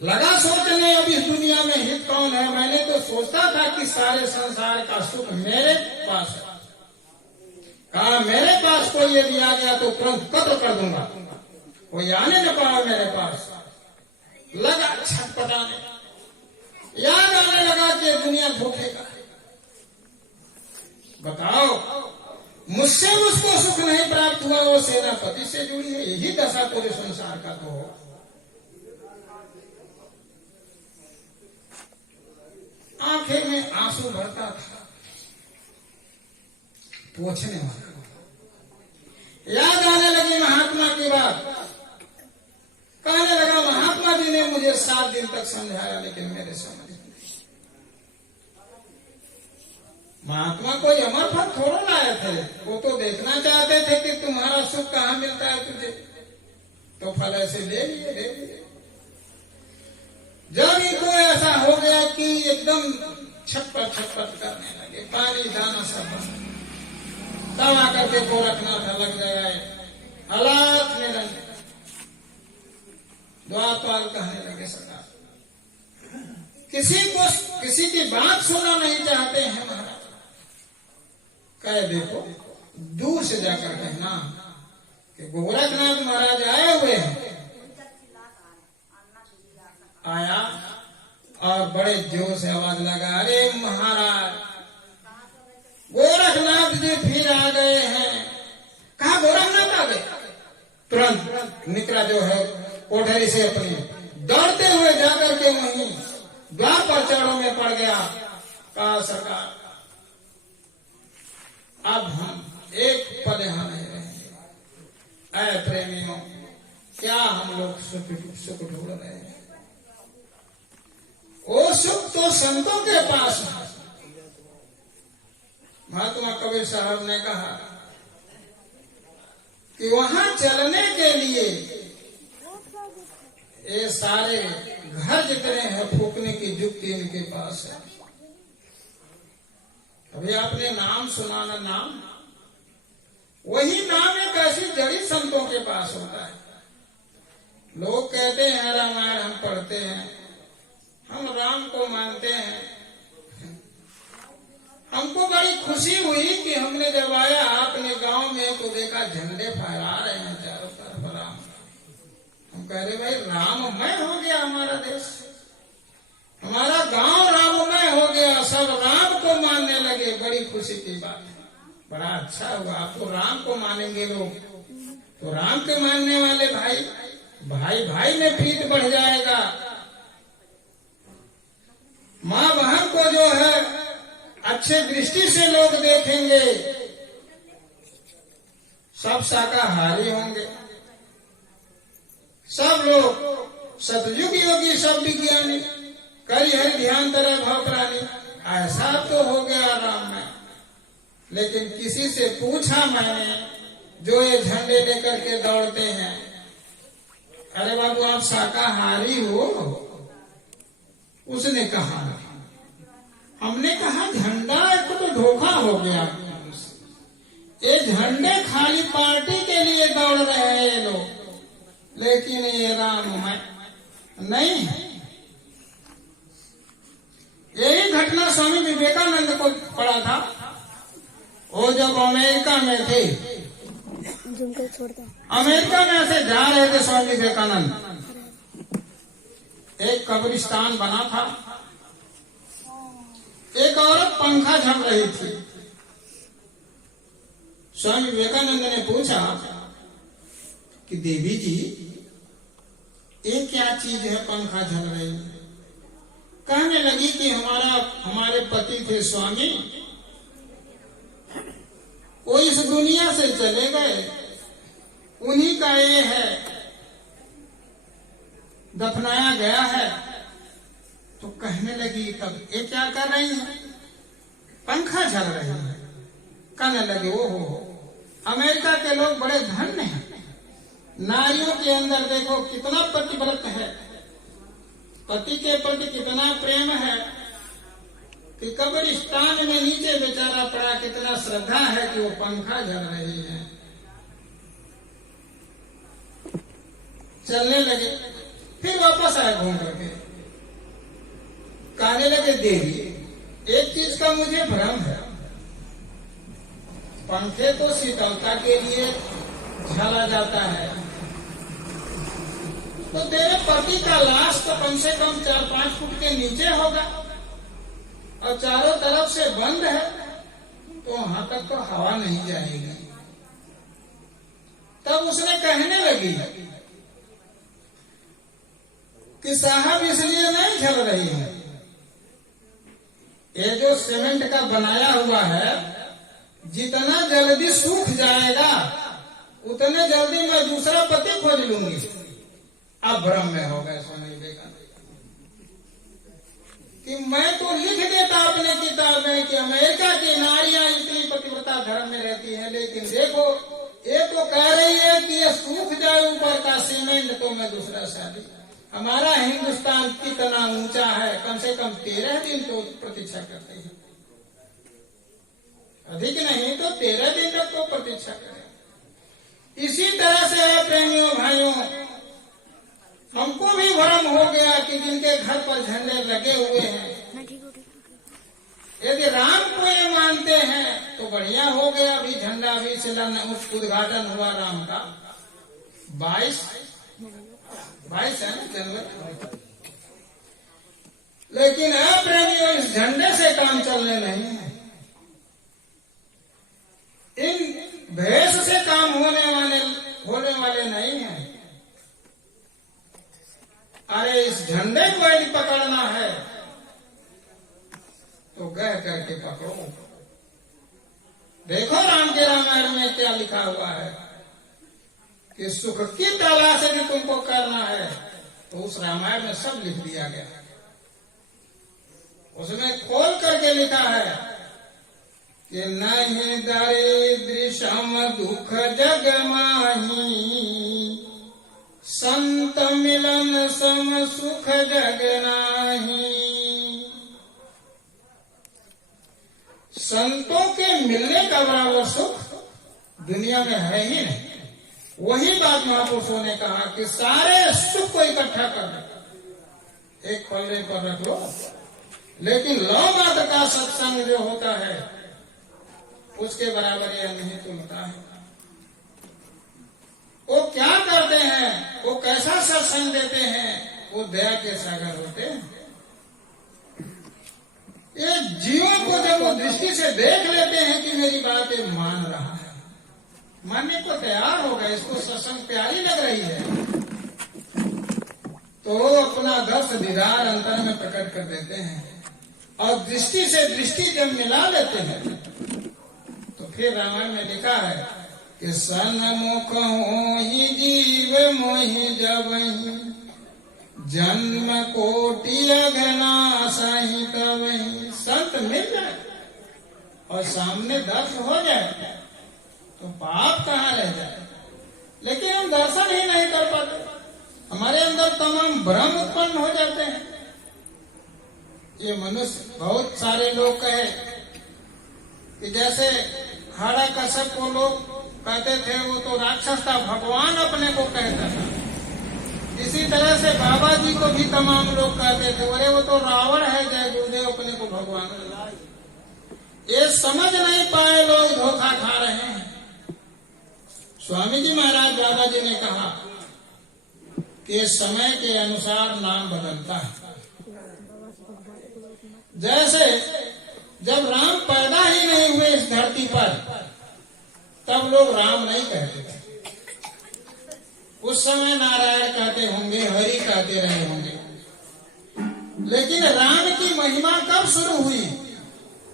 लगा सोचने अब इस दुनिया में हित कौन है। मैंने तो सोचता था कि सारे संसार का सुख मेरे पास है। कहा मेरे पास कोई यदि आ गया तो तुरंत कत्ल कर दूंगा, कोई आने न पाए मेरे पास। लगा छटपटाने, याद आने लगा कि दुनिया भूखेगा। बताओ मुझसे उसको सुख नहीं प्राप्त हुआ, वो सेनापति से जुड़ी है। यही दशा पूरे संसार का तो हो। आंखें में आंसू भरता था। पूछने वाला याद आने लगी महात्मा की बात। कहने लगा महात्मा जी ने मुझे 7 दिन तक समझाया, लेकिन मेरे समझ नहीं। महात्मा कोई अमर फल थोड़ा लाए थे। वो तो देखना चाहते थे कि तुम्हारा सुख कहाँ मिलता है तुझे, तो फल ऐसे ले लिए। जब इनको ऐसा हो गया कि एकदम छटपट छटपट करने लगे, पानी दाना सब, तब आकर के गोरखनाथ लग गया। हालात में रहने द्वारपाल कहने लगे सरकार किसी की बात सुनना नहीं चाहते हैं महाराज। कहे देखो दूर से जाकर कहना कि गोरखनाथ महाराज आए हुए हैं। आया और बड़े जोर से आवाज लगा, अरे महाराज गोरखनाथ जी फिर आ गए हैं। कहा गोरखनाथ आ गए? तुरंत निकला जो है कोठरी से अपनी, दौड़ते हुए जाकर के वहीं द्वार पर चरणों में पड़ गया। कहा सरकार अब हम एक पल यहां नहीं रहेंगे। ऐ प्रेमियों, क्या हम लोग सुख ढूंढ रहे हैं? वो सुख तो संतों के पास है। महात्मा कबीर साहब ने कहा कि वहां चलने के लिए ये सारे घर जितने हैं फूकने की युक्ति इनके पास है। अभी आपने नाम सुना ना, नाम वही नाम एक ऐसी जड़ी संतों के पास होता है। लोग कहते हैं रामायण हम पढ़ते हैं, हम राम को मानते हैं। हमको बड़ी खुशी हुई कि हमने जब आया आपने गांव में तो देखा झंडे फहरा रहे हैं चारों तरफ राम। हम कह रहे भाई राममय हो गया हमारा देश, हमारा गांव राममय हो गया, सब राम को मानने लगे। बड़ी खुशी की बात है, बड़ा अच्छा हुआ। आप तो राम को मानेंगे लोग, तो राम के मानने वाले भाई भाई भाई में प्रीत बढ़ जाएगा। माँ बहन को जो है अच्छे दृष्टि से लोग देखेंगे, सब शाकाहारी होंगे, सब लोग सतयुग योगी, सब विज्ञानी, करी हरि ध्यान तरह भाव प्राणी। ऐसा तो हो गया राम में। लेकिन किसी से पूछा मैंने, जो ये झंडे लेकर के दौड़ते हैं, अरे बाबू आप शाकाहारी हो? उसने कहा नहीं। हमने कहा झंडा एक तो धोखा हो गया, ये झंडे खाली पार्टी के लिए दौड़ रहे हैं ये लोग, लेकिन ये राम में नहीं है। यही घटना स्वामी विवेकानंद को पड़ा था। वो जब अमेरिका में थे, अमेरिका में ऐसे जा रहे थे स्वामी विवेकानंद, एक कब्रिस्तान बना था, एक औरत पंखा झल रही थी। स्वामी विवेकानंद ने पूछा कि देवी जी ये क्या चीज है पंखा झल रही है? कहने लगी कि हमारे पति थे स्वामी, वो इस दुनिया से चले गए, उन्हीं का ये है, दफनाया गया है। तो कहने लगी तब ये क्या कर रही है? पंखा झल रही है। कहने लगे ओहो, अमेरिका के लोग बड़े धन्य हैं, नारियों के अंदर देखो कितना प्रतिव्रत है, पति के प्रति कितना प्रेम है, कि कब्रिस्तान में नीचे बेचारा पड़ा, कितना श्रद्धा है कि वो पंखा झल रही है। चलने लगे, फिर वापस आए घूम करके। कहने लगे देवी एक चीज का मुझे भ्रम है, पंखे तो शीतलता के लिए झला जाता है, तो तेरे पति का लाश तो कम से कम 4-5 फुट के नीचे होगा और चारों तरफ से बंद है, तो वहां तक तो हवा नहीं जाएगी। तब उसने कहने लगी कि साहब इसलिए नहीं झल रही है, ये जो सीमेंट का बनाया हुआ है जितना जल्दी सूख जाएगा उतने जल्दी मैं दूसरा पति खोज लूंगी। अब भ्रम में हो गए स्वामी विवेकानंद कि मैं तो लिख देता अपने किताब में कि अमेरिका की नारियां इतनी पतिव्रता धर्म में रहती हैं, लेकिन देखो ये तो कह रही है कि ये सूख जाए ऊपर का सीमेंट तो मैं दूसरा शादी। हमारा हिंदुस्तान कितना ऊंचा है, कम से कम 13 दिन तो प्रतीक्षा करते हैं, अधिक नहीं तो 13 दिन तक तो प्रतीक्षा करें। इसी तरह से है प्रेमियों भाइयों, हमको भी भ्रम हो गया कि जिनके घर पर झंडे लगे हुए हैं, यदि राम को ये मानते हैं तो बढ़िया हो गया। अभी झंडा अभी उद्घाटन हुआ राम का 22 है ना जनवरी। लेकिन प्रेमियों इस झंडे से काम चलने नहीं है, इन भेष से काम होने वाले नहीं है। अरे इस झंडे को यदि पकड़ना है तो गह करके पकड़ो। देखो राम के रामायण में क्या लिखा हुआ है कि सुख की तलाश यदि तुमको करना है तो उस रामायण में सब लिख दिया गया। उसमें खोल करके लिखा है कि नहीं दरिद्रम दुख जग माही, संत मिलन सम सुख जग नाही। संतों के मिलने का बराबर सुख दुनिया में है ही नहीं। वही बात महापुरुषों ने कहा कि सारे सुख को इकट्ठा कर एक पल्ले पर रख लो, लेकिन लौ मात्र का सत्संग जो होता है उसके बराबर यह नहीं तुलता है। वो क्या करते हैं, वो कैसा सत्संग देते हैं, वो दया के सागर होते हैं। ये जीवों को जब वो दृष्टि से देख लेते हैं कि मेरी बात ये मान रहा है, मानने को तैयार होगा, इसको सत्संग प्यारी लग रही है, तो वो अपना दर्श दीदार अंतर में प्रकट कर देते हैं। और दृष्टि से दृष्टि जब मिला लेते हैं तो फिर रामायण में लिखा है कि सन्मुख होहि जीव मोहि जबहि, जन्म कोटि अघनाशहि तबहि, संत मिल जाए और सामने दर्शन हो जाए तो पाप कहाँ रह जाए। लेकिन हम दर्शन ही नहीं कर पाते, हमारे अंदर तमाम भ्रम उत्पन्न हो जाते हैं। ये मनुष्य, बहुत सारे लोग कहे कि जैसे हिरण्यकश्यप को लोग कहते थे वो तो राक्षस था, भगवान अपने को कहता था। इसी तरह से बाबा जी को भी तमाम लोग कहते थे अरे वो तो रावण है, जय गुरुदेव अपने को भगवान। ये समझ नहीं पाए लोग धोखा खा रहे हैं। स्वामी जी महाराज बाबा जी ने कहा कि समय के अनुसार नाम बदलता है। जैसे जब राम पैदा ही नहीं हुए इस धरती पर तब लोग राम नहीं कहते थे। उस समय नारायण कहते होंगे, हरि कहते रहे होंगे। लेकिन राम की महिमा कब शुरू हुई?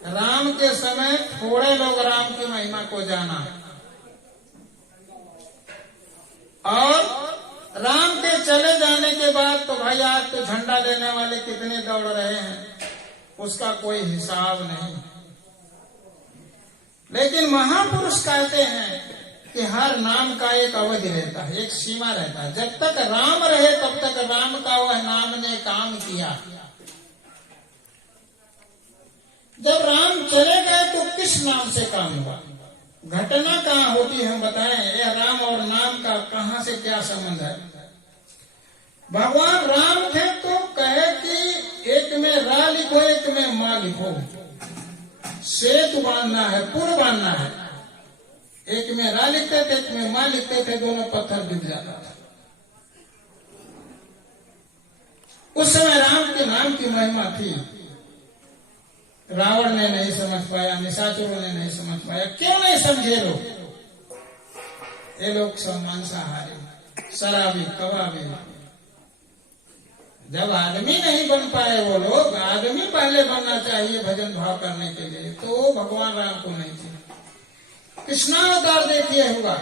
राम के समय थोड़े लोग राम की महिमा को जाना, और राम के चले जाने के बाद तो भाई आज तो झंडा लेने वाले कितने दौड़ रहे हैं, उसका कोई हिसाब नहीं। लेकिन महापुरुष कहते हैं कि हर नाम का एक अवधि रहता है, एक सीमा रहता है। जब तक राम रहे तब तक राम का वह नाम ने काम किया। जब राम चले गए तो किस नाम से काम हुआ? घटना कहाँ होती हम बताएं। यह राम और नाम का कहाँ से क्या संबंध है? भगवान राम थे तो कहे कि एक में रा लिखो, एक में माँ लिखो, सेतु बांधना है, पुल बांधना है। एक में रा लिखते थे, एक में माँ लिखते थे, दोनों पत्थर बिक जाता था। उस समय राम के नाम की महिमा थी। रावण ने नहीं समझ पाया, निशाचरों ने नहीं समझ पाया। क्यों नहीं समझे लोग? ये लोग सब मांसाहारी, शराबी, कबाबी। जब आदमी नहीं बन पाए वो लोग, आदमी पहले बनना चाहिए भजन भाव करने के लिए, तो भगवान राम को नहीं थे। कृष्णावतार देखिए होगा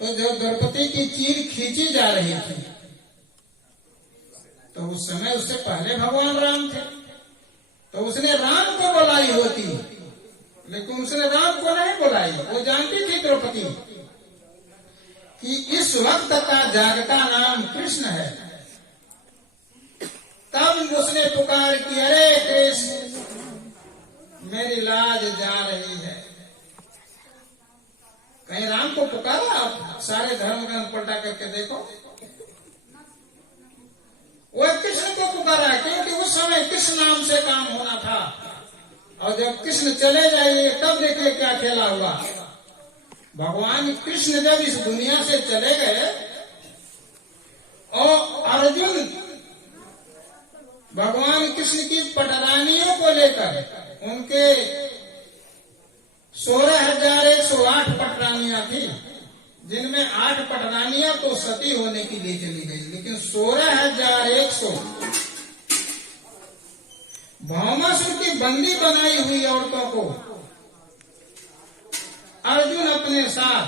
तो जब द्रौपदी की चीर खींची जा रही थी तो उस समय उससे पहले भगवान राम थे, तो उसने राम को बुलाई होती, लेकिन उसने राम को नहीं बुलाई। वो जानती थी द्रौपदी कि इस वक्त का जागता नाम कृष्ण है। तब उसने पुकार की, अरे कृष्ण मेरी लाज जा रही है। कहीं राम को पुकारा? आप सारे धर्म ग्रंथ पलटा करके देखो, वो कृष्ण को पुकारा, क्योंकि उस समय कृष्ण नाम से काम होना था। और जब कृष्ण चले जाएंगे तब देखिए क्या खेला हुआ। भगवान कृष्ण जब इस दुनिया से चले गए और अर्जुन भगवान कृष्ण की पटरानियों को लेकर, उनके 16,108 पटरानियां थी, जिनमें 8 पटरानियां तो सती होने के लिए चली गई, लेकिन 16,100 भौमासुर की बंदी बनाई हुई औरतों को अर्जुन अपने साथ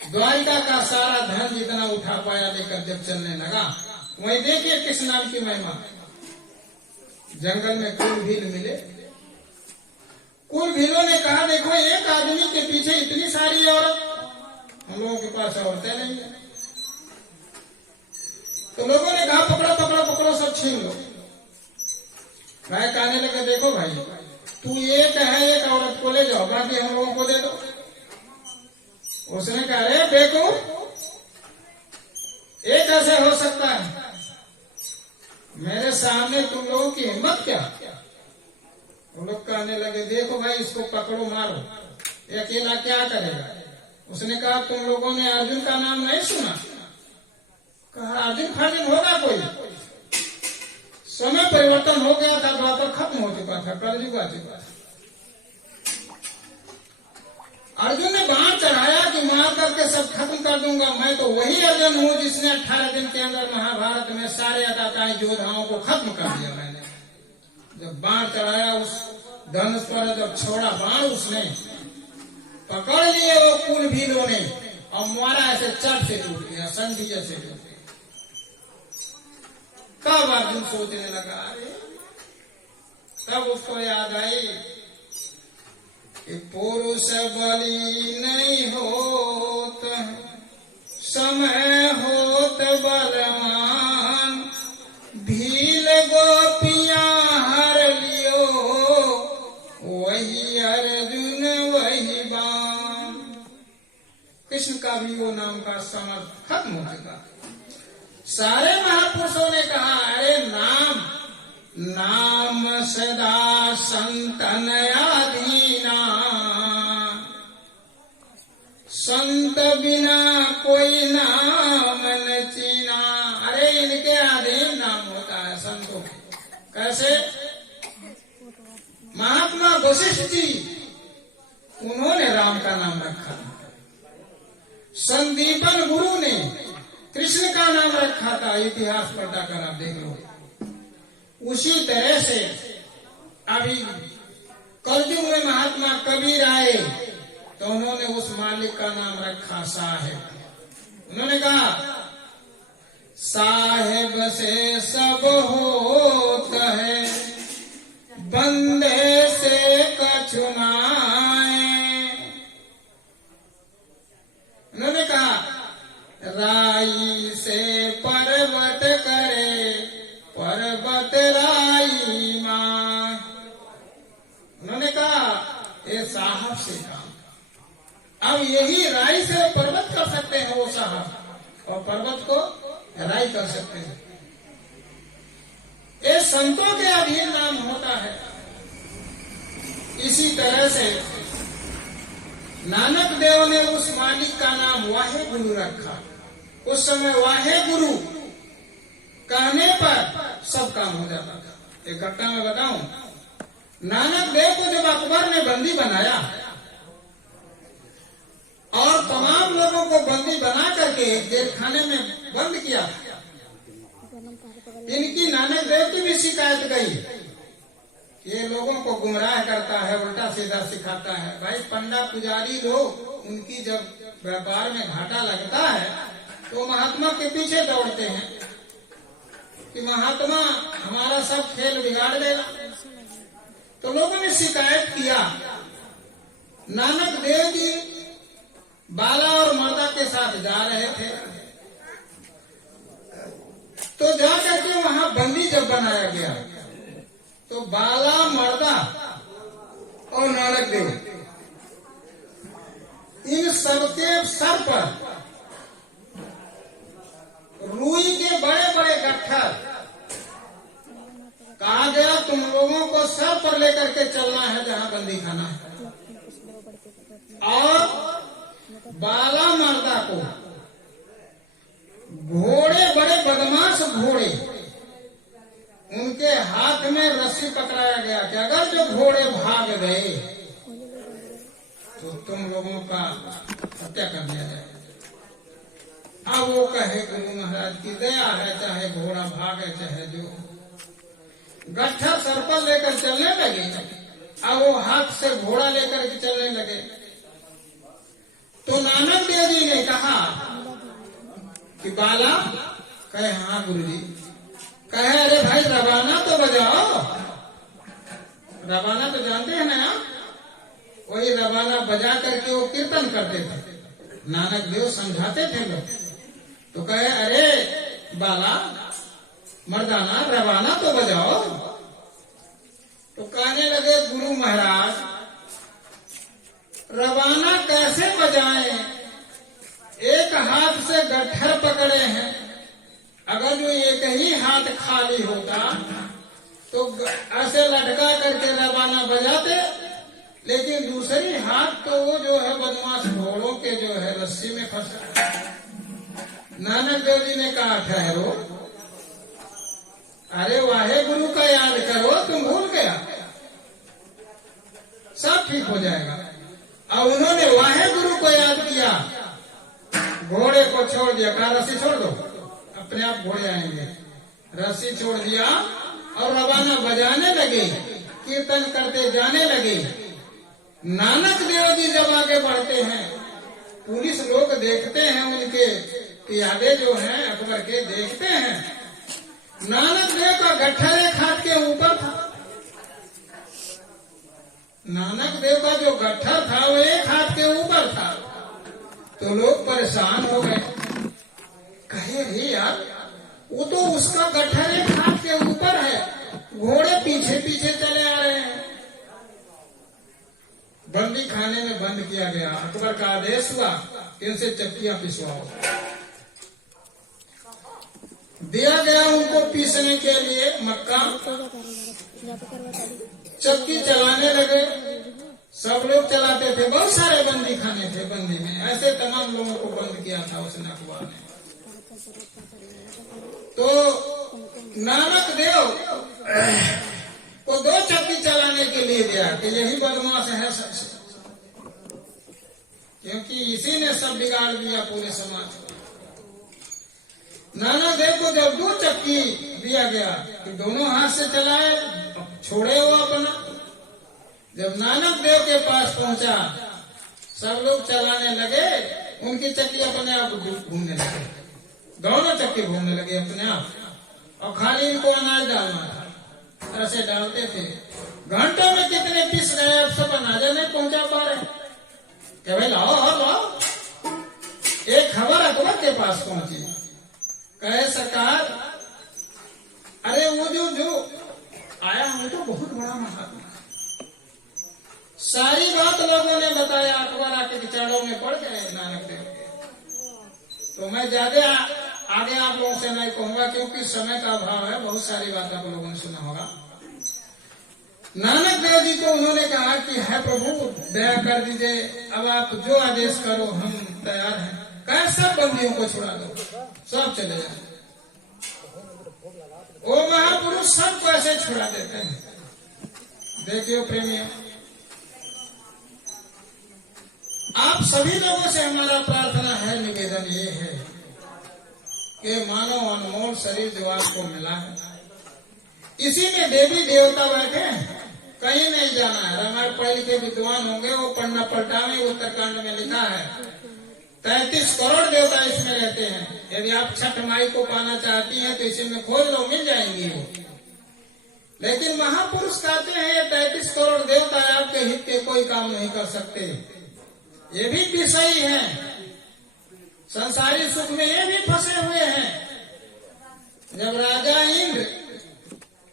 द्वारिका का सारा धन जितना उठा पाया लेकर जब चलने लगा, वहीं देखिए कृष्ण नाम की महिमा। जंगल में कुल भील मिले, कुल भीलों ने कहा देखो एक आदमी के पीछे इतनी सारी औरत, हम लोगों के पास औरतें नहीं है। तो लोगों ने कहा पकड़ो पकड़ो पकड़ो, सब छीन लो। भाई कहने लगे देखो भाई, तू एक है, एक औरत को ले जाओ, बाकी हम लोगों को दे दो। उसने कहा अरे देखो एक ऐसे हो सकता है, मेरे सामने तुम लोगों की हिम्मत क्या? वो लोग कहने लगे देखो भाई इसको पकड़ो मारो, ये अकेला क्या करेगा? उसने कहा तुम लोगों ने अर्जुन का नाम नहीं सुना? कहा अर्जुन फार्जुन होगा कोई? समय परिवर्तन हो गया था, द्वापर खत्म हो चुका था, कलयुग आ चुका था। अर्जुन ने बाण चढ़ाया कि मार करके सब खत्म कर दूंगा। मैं तो वही अर्जुन हूँ जिसने 18 दिन के अंदर महाभारत में सारे अदाताएं योद्धाओं को खत्म कर दिया। मैंने जब बाण चढ़ाया उस धनुष पर, जब छोड़ा बाण उसने पकड़ लिए वो कुल भीलों ने और मारा, ऐसे चट से टूट गया, संधि जैसे टूट गया। तब अर्जुन सोचने लगा अरे तब उसको याद आई कि पुरुष बलि नहीं होत, समय होत बलवान, भील गोपियां हर लियो, वही अर्जुन वही बाण। कृष्ण का भी वो नाम का समर्थ खत्म हो चुका। सारे महापुरुषों ने कहा अरे नाम नाम सदा संतन अधीना, संत बिना कोई नाम न चीना। अरे इनके अधीन नाम होता है संतों के। कैसे? महात्मा वशिष्ठ जी उन्होंने राम का नाम रखा, संदीपन गुरु ने कृष्ण का नाम रखा था। इतिहास पढ़ा कर आप देख लो। उसी तरह से अभी कलयुग में महात्मा कबीर आए तो उन्होंने उस मालिक का नाम रखा साहेब। उन्होंने कहा साहेब से सब होता है, बंदे से कछु नाय। उन्होंने कहा राई से पर्वत करे, पर्वत राई मां। उन्होंने कहा ये साहब से काम। अब यही राई से पर्वत कर सकते हैं वो साहब, और पर्वत को राई कर सकते हैं। ये संतों के अधीन नाम होता है। इसी तरह से नानक देव ने उस मालिक का नाम वाहे गुरु रखा। उस समय वाहे गुरु कहने पर सब काम हो जाता था। एक घटना में बताऊं, नानक देव को जब अकबर ने बंदी बनाया और तमाम लोगों को बंदी बना करके जेल खाने में बंद किया, इनकी नानक देव की भी शिकायत गई। ये लोगों को गुमराह करता है, उल्टा सीधा सिखाता है। भाई पंडा पुजारी लोग उनकी जब व्यापार में घाटा लगता है तो महात्मा के पीछे दौड़ते हैं कि महात्मा हमारा सब खेल बिगाड़ देगा। तो लोगों ने शिकायत किया। नानक देव जी बाला और मर्दा के साथ जा रहे थे, तो जाकर के वहां बंदी जब बनाया गया तो बाला, मर्दा और नानक देव इन सबके सर पर रुई के बड़े बड़े गट्ठर, कहा गया तुम लोगों को सर पर लेकर के चलना है जहां बंदी खाना है। और बाला मर्दा को घोड़े, बड़े बदमाश घोड़े, उनके हाथ में रस्सी पकड़ाया गया कि अगर जो घोड़े भाग गए तो तुम लोगों का हत्या कर दिया जाएगा। अब वो कहे गुरु महाराज की दया है, चाहे घोड़ा भागे चाहे जो। गट्ठा सर पर लेकर चलने लगे, अब वो हाथ से घोड़ा लेकर के चलने लगे। तो नानक देव जी ने कहा कि बाला, कहे हाँ गुरु जी। कहे अरे भाई रबाना तो बजाओ। रबाना तो जानते हैं ना आप? वही रबाना बजा करके वो कीर्तन करते थे। नानक देव समझाते थे लोग। तो कहे अरे बाला, मर्दाना, रबाना तो बजाओ। तो कहने लगे गुरु महाराज रबाना कैसे बजाएं? एक हाथ से गट्ठर पकड़े हैं, अगर जो एक ही हाथ खाली होता तो ऐसे लटका करके रबाना बजाते, लेकिन दूसरी हाथ तो वो जो है बदमाश घोड़ों के जो है रस्सी में फंसा। नानक देव जी ने कहा ठहरो, अरे वाहे गुरु का याद करो, तुम भूल गया, सब ठीक हो जाएगा। अब उन्होंने वाहे गुरु को याद किया, घोड़े को छोड़ दिया, कहा रस्सी छोड़ दो, अपने आप घोड़े आएंगे। रस्सी छोड़ दिया और रबाना बजाने लगे, कीर्तन करते जाने लगे। नानक देव जी जब आगे बढ़ते हैं, पुलिस लोग देखते हैं, उनके प्यादे जो हैं अकबर के देखते हैं, नानक देव का गट्ठर एक हाथ के ऊपर था नानक देव का जो गट्ठर था वो एक हाथ के ऊपर था, तो लोग परेशान हो गए, कहे रे यार वो तो उसका गट्ठर एक हाथ के ऊपर है, घोड़े पीछे पीछे चले आ रहे हैं। बंदी खाने में बंद किया गया। अकबर का आदेश हुआ कि उनसे चक्कियां पिसवाओ। दिया गया उनको पीसने के लिए मक्का। चक्की चलाने लगे, सब लोग चलाते थे, बहुत सारे बंदी खाने थे बंदी में, ऐसे तमाम लोगों को बंद किया था उसने अकबर ने। तो नानक देव को 2 चक्की चलाने के लिए दिया कि यही बदमाश है सबसे, क्योंकि इसी ने सब बिगाड़ दिया पूरे समाज को। नानक देव को जब 2 चक्की दिया गया कि दोनों हाथ से चलाए, छोड़े वो अपना। जब नानक देव के पास पहुंचा, सब लोग चलाने लगे, उनकी चक्की अपने आप घूमने लगे, दोनों चक्की घूमने लगे अपने आप, और खाली इनको अनाज डालना था, ऐसे डालते थे। घंटों में कितने पीस गए, अब सब अनाज नहीं पहुंचा पा रहे। क्या भाई लाओ और लाओ। एक खबर अकबर के पास पहुंची, कहे सरकार अरे वो जो आया वो तो बहुत बड़ा महात्मा है। सारी बात लोगों ने बताया, अकबर आके विचारों में पड़ गए नानक देव के। तो मैं ज्यादा आगे आप लोगों से नहीं कहूंगा, क्योंकि समय का अभाव है, बहुत सारी बात आप लोगों ने सुना होगा। नानक देव जी को उन्होंने कहा कि है प्रभु दया कर दीजिए, अब आप जो आदेश करो हम तैयार हैं। कहे सब बंदियों को छुड़ा दो, सब चले जाए। वो महापुरुष सबको ऐसे छुड़ा देते हैं। देखियो प्रेमियों, आप सभी लोगों से हमारा प्रार्थना है, निवेदन ये है कि मानो अनमोल शरीर जो आपको मिला है, इसी में देवी देवता बैठे हैं, कहीं नहीं जाना है। रामायण पढ़ के विद्वान होंगे, वो पढ़ना पलटा में उत्तरकांड में लिखा है 33 करोड़ देवता इसमें रहते हैं। यदि आप छठ माई को पाना चाहती हैं तो इसी में खोज लो, मिल जाएंगी वो। लेकिन महापुरुष कहते हैं 33 करोड़ देवता आपके हित के कोई काम नहीं कर सकते, ये भी विषयी हैं, संसारी सुख में ये भी फंसे हुए हैं। जब राजा इंद्र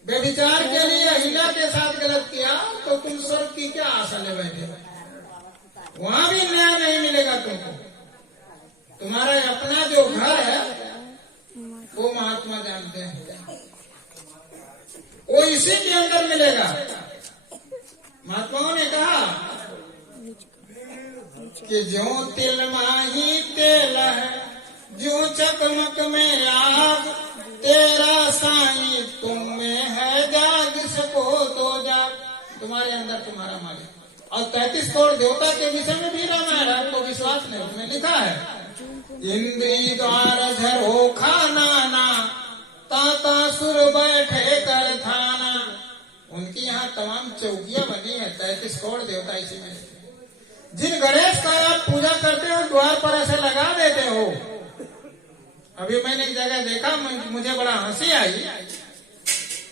व्यभिचार के लिए अहिल्या के साथ गलत किया तो तुम स्वर्ग की क्या आशा ले बैठे, वहां भी न्याय नहीं मिलेगा तुमको। तुम्हारा अपना जो घर है वो महात्मा जानते हैं, वो इसी के अंदर मिलेगा। महात्माओं ने कहा कि जो तिल माही तेल है, जो चकमक में आग, तेरा साईं तुम में है, जाग सको तो जाग। तुम्हारे अंदर तुम्हारा मालिक। और 33 करोड़ देवता के विषय में भी रामायण है, तो विश्वास नहीं, उसमें लिखा है इंद्री द्वार झरो खाना, ताता सुर बैठे कर थाना। उनकी यहाँ तमाम चौकियां बनी है, 33 करोड़ देवता इसी में। जिन गणेश का आप पूजा करते हो द्वार पर ऐसे लगा देते हो। अभी मैंने एक जगह देखा, मुझे बड़ा हंसी आई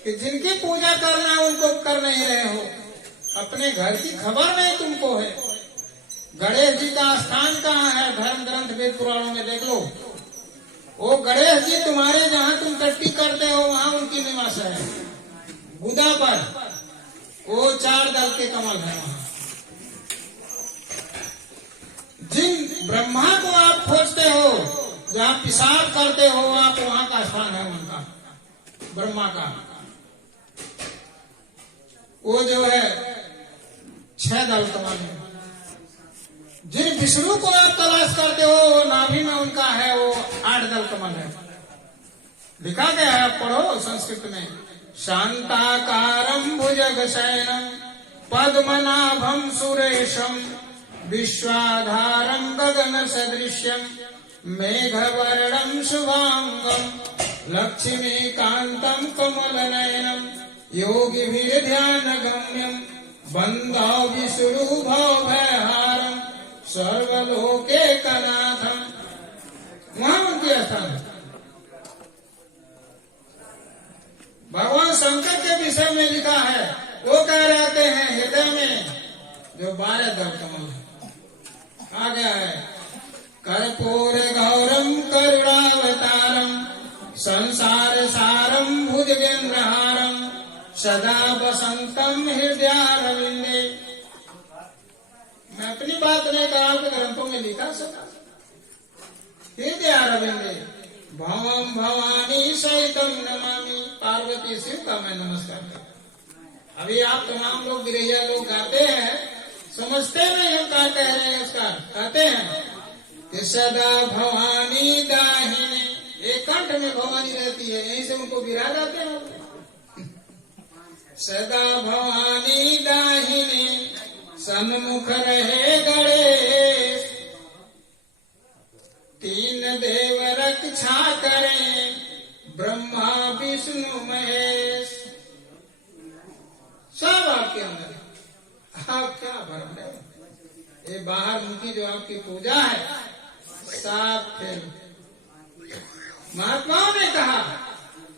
कि जिनकी पूजा करना उनको कर नहीं रहे हो, अपने घर की खबर नहीं तुमको है। गणेश जी का स्थान कहाँ है? धर्म ग्रंथ वेद पुराणों में देख लो। वो गणेश जी तुम्हारे जहाँ तुम टट्टी करते हो वहाँ उनकी निवास है, गुदा पर। वो 4 दल के कमल है वहाँ। जिन ब्रह्मा को आप खोजते हो, जहाँ पेशाब करते हो आप, वहाँ का स्थान है उनका, ब्रह्मा का। वो जो है 6 दल कमल है। जिन विष्णु को आप तलाश करते हो, वो नाभि में उनका है, वो 8 दल कमल है। लिखा गया है, आप पढ़ो संस्कृत में। शांताकारं भुजगशयनं पद्मनाभं सुरेशं विश्वाधारं गगन सदृश्यं मेघवर्णं शुभांगं लक्ष्मीकान्तं कमलनयनं योगिभिर्ध्यानगम्यं वन्दे विष्णु भवभयहारं सर्वलोकैकनाथं। वहां उनकी स्थान है। भगवान शंकर के विषय में लिखा है, वो कह रहते हैं हृदय में जो 12 दल कमल है। आ गया है कर्पूर गौरम करुणावतारम संसार सारम भुजगेन्द्रहारम सदा बसंतम हृदयारविंदे। मैं अपनी बात नहीं कहा, आपके ग्रंथों में लिखा सका। हृदयारविंदे भवम भवानी सहितम नमामि। पार्वती शिव का मैं नमस्कार करता। अभी आप तमाम लोग गिरैया लोग गाते हैं, समझते नहीं हम क्या कह रहे हैं। उसका कहते हैं कि सदा भवानी दाहिने, एक कंठ में भवानी रहती है, यहीं से उनको गिरा जाते हैं। सदा भवानी दाहिने सन्मुख रहे गणेश, तीन देव रक्षा करें ब्रह्मा विष्णु महेश। सब आपके अंदर है, आप क्या भरम है। ये बाहर मुखी जो आपकी पूजा है, साफ खेल। महात्माओं ने कहा,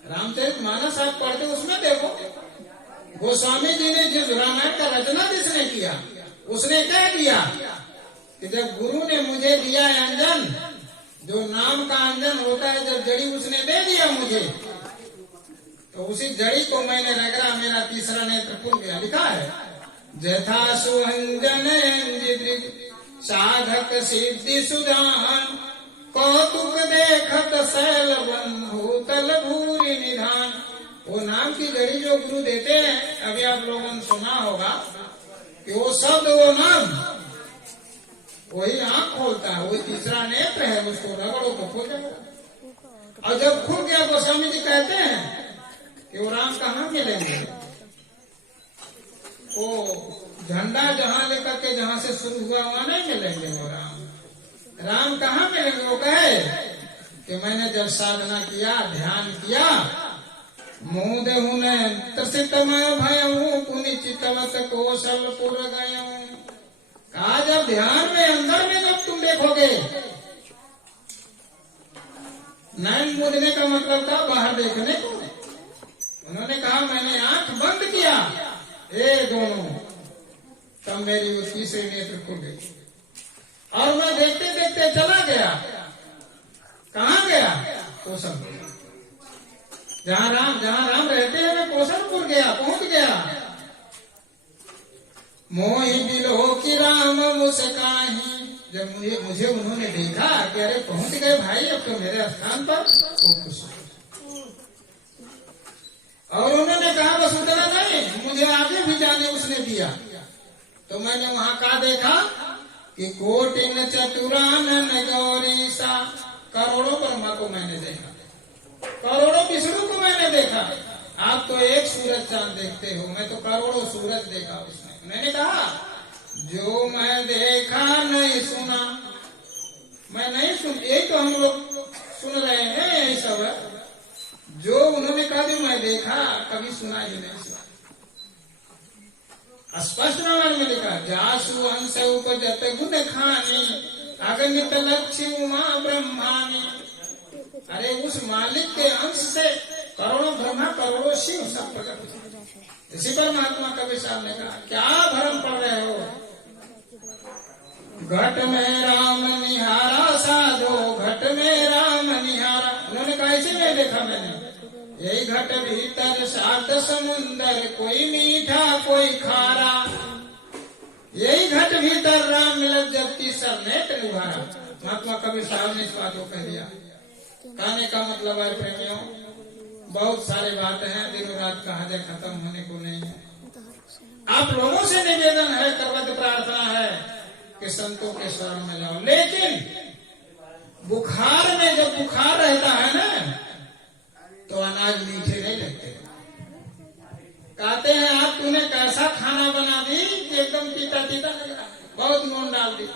रामचरितमानस आप पढ़ते उसमें देखो, गोस्वामी जी ने जिस रामायण का रचना जिसने किया, उसने कह दिया कि जब गुरु ने मुझे दिया अंजन, जो नाम का अंजन होता है, जब जड़ी उसने दे दिया मुझे, तो उसी जड़ी को मैंने रगड़ा, मेरा तीसरा नेत्र खुल गया। लिखा है जथा सुअंजन साधक सिद्धि सुदान, कौतुक देखत शैल बंधु तल भूरि निधान। वो नाम की जड़ी जो गुरु देते हैं, अभी आप लोगों ने सुना होगा कि वो शब्द, वो नाम, वही आंख खोलता है, वही तीसरा नेत्र है, उसको रगड़ो तो खुल जाएगा। और जब खुल गया, गोस्वामी जी कहते हैं कि वो राम कहाँ मिलेंगे। वो झंडा जहाँ लेकर के जहाँ से शुरू हुआ वहां नहीं मिलेंगे। वो राम कहाँ मिलेंगे। वो कहे कि मैंने जब साधना किया, ध्यान किया, मोद हुने तसितमय भयऊ पुनि चितवत कौशलपुर गयऊ। कहा जब ध्यान में अंदर में जब तुम देखोगे, नैन मूदने का मतलब था बाहर देखने को। उन्होंने कहा मैंने आंख बंद किया, ये दोनों, तब मेरी वो तीसरे नेत्र खुल गई और मैं देखते देखते चला गया। कहाँ गया? कौशलपुर। जहाँ राम रहते हैं, मैं कौशलपुर गया, पहुंच गया। मोहि बिलो की राम मुस्काही। जब मुझे उन्होंने देखा कि अरे पहुंच गए भाई अब तो मेरे स्थान पर, वो खुश। और उन्होंने कहा बस उतना नहीं, मुझे आगे भी जाने उसने दिया। तो मैंने वहां का देखा कि कोटिन चतुरानन गौरी सा। करोड़ों ब्रह्मा को मैंने देखा, करोड़ों विष्णु को मैंने देखा। आप तो एक सूरज चांद देखते हो, मैं तो करोड़ों सूरज देखा उसने। मैंने कहा जो मैं देखा नहीं सुना, मैं नहीं सुन, यही तो हम लोग सुन रहे हैं, यही सब है। जो उन्होंने कहा जो मैं देखा, कभी सुना ही नहीं। सुना स्पष्ट रामायण में लिखा जासु अंश उपजत गुण खानी अगणित लक्ष्य उमा ब्रह्मानी। अरे उस मालिक के अंश से करोड़ों ब्रह्मा, करोड़ों शिव सब प्रकट हुए। इसी पर महात्मा कबीर साहब ने कहा क्या भ्रम पड़ रहे हो। घट में राम निहारा साधो, घट में राम निहारा। उन्होंने कहा ऐसे नहीं देखा मैंने। यही घट भीतर सात समुंदर, कोई मीठा कोई खारा। यही घट भीतर राम मिलत जब तीसर नेत्र निभारा। महात्मा कबीर साहब ने इस बात को कह दिया। कहने का मतलब है प्रेमियों, बहुत सारे बातें हैं, दिनों रात कहा जाए खत्म होने को नहीं है। आप लोगों से निवेदन है, करवत प्रार्थना है कि संतों के शरण में लाओ। लेकिन बुखार में जब बुखार रहता है ना, तो अनाज मीठे नहीं लगते। कहते हैं आप तूने कैसा खाना बना दी कि एकदम तीता तीता लगा, बहुत नून डाल दी।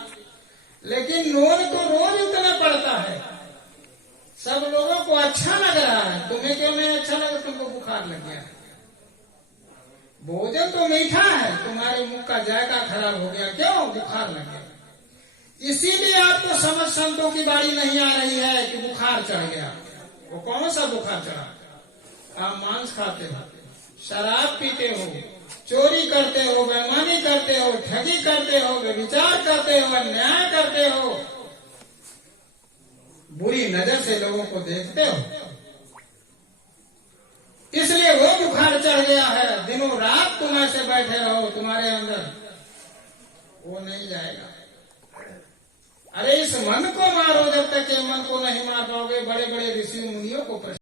लेकिन नून तो रोज उतना पड़ता है, सब लोगों को अच्छा लग रहा है, तुम्हें क्यों नहीं अच्छा लगा? तुमको बुखार लग गया। भोजन तो मीठा है, तुम्हारे मुख का जायका खराब हो गया, क्यों? बुखार लग गया। इसीलिए आपको समझ संतों की बारी नहीं आ रही है कि बुखार चढ़ गया। वो कौन सा बुखार चढ़ा? आप मांस खाते हो, शराब पीते हो, चोरी करते हो, बेईमानी करते हो, ठगी करते हो, व्यभिचार करते हो, अन्याय करते हो, बुरी नजर से लोगों को देखते हो, इसलिए वो बुखार चढ़ गया है। दिनों रात तुम ऐसे बैठे रहो, तुम्हारे अंदर वो नहीं जाएगा। अरे इस मन को मारो, जब तक ये मन को नहीं मार पाओगे। बड़े बड़े ऋषि मुनियों को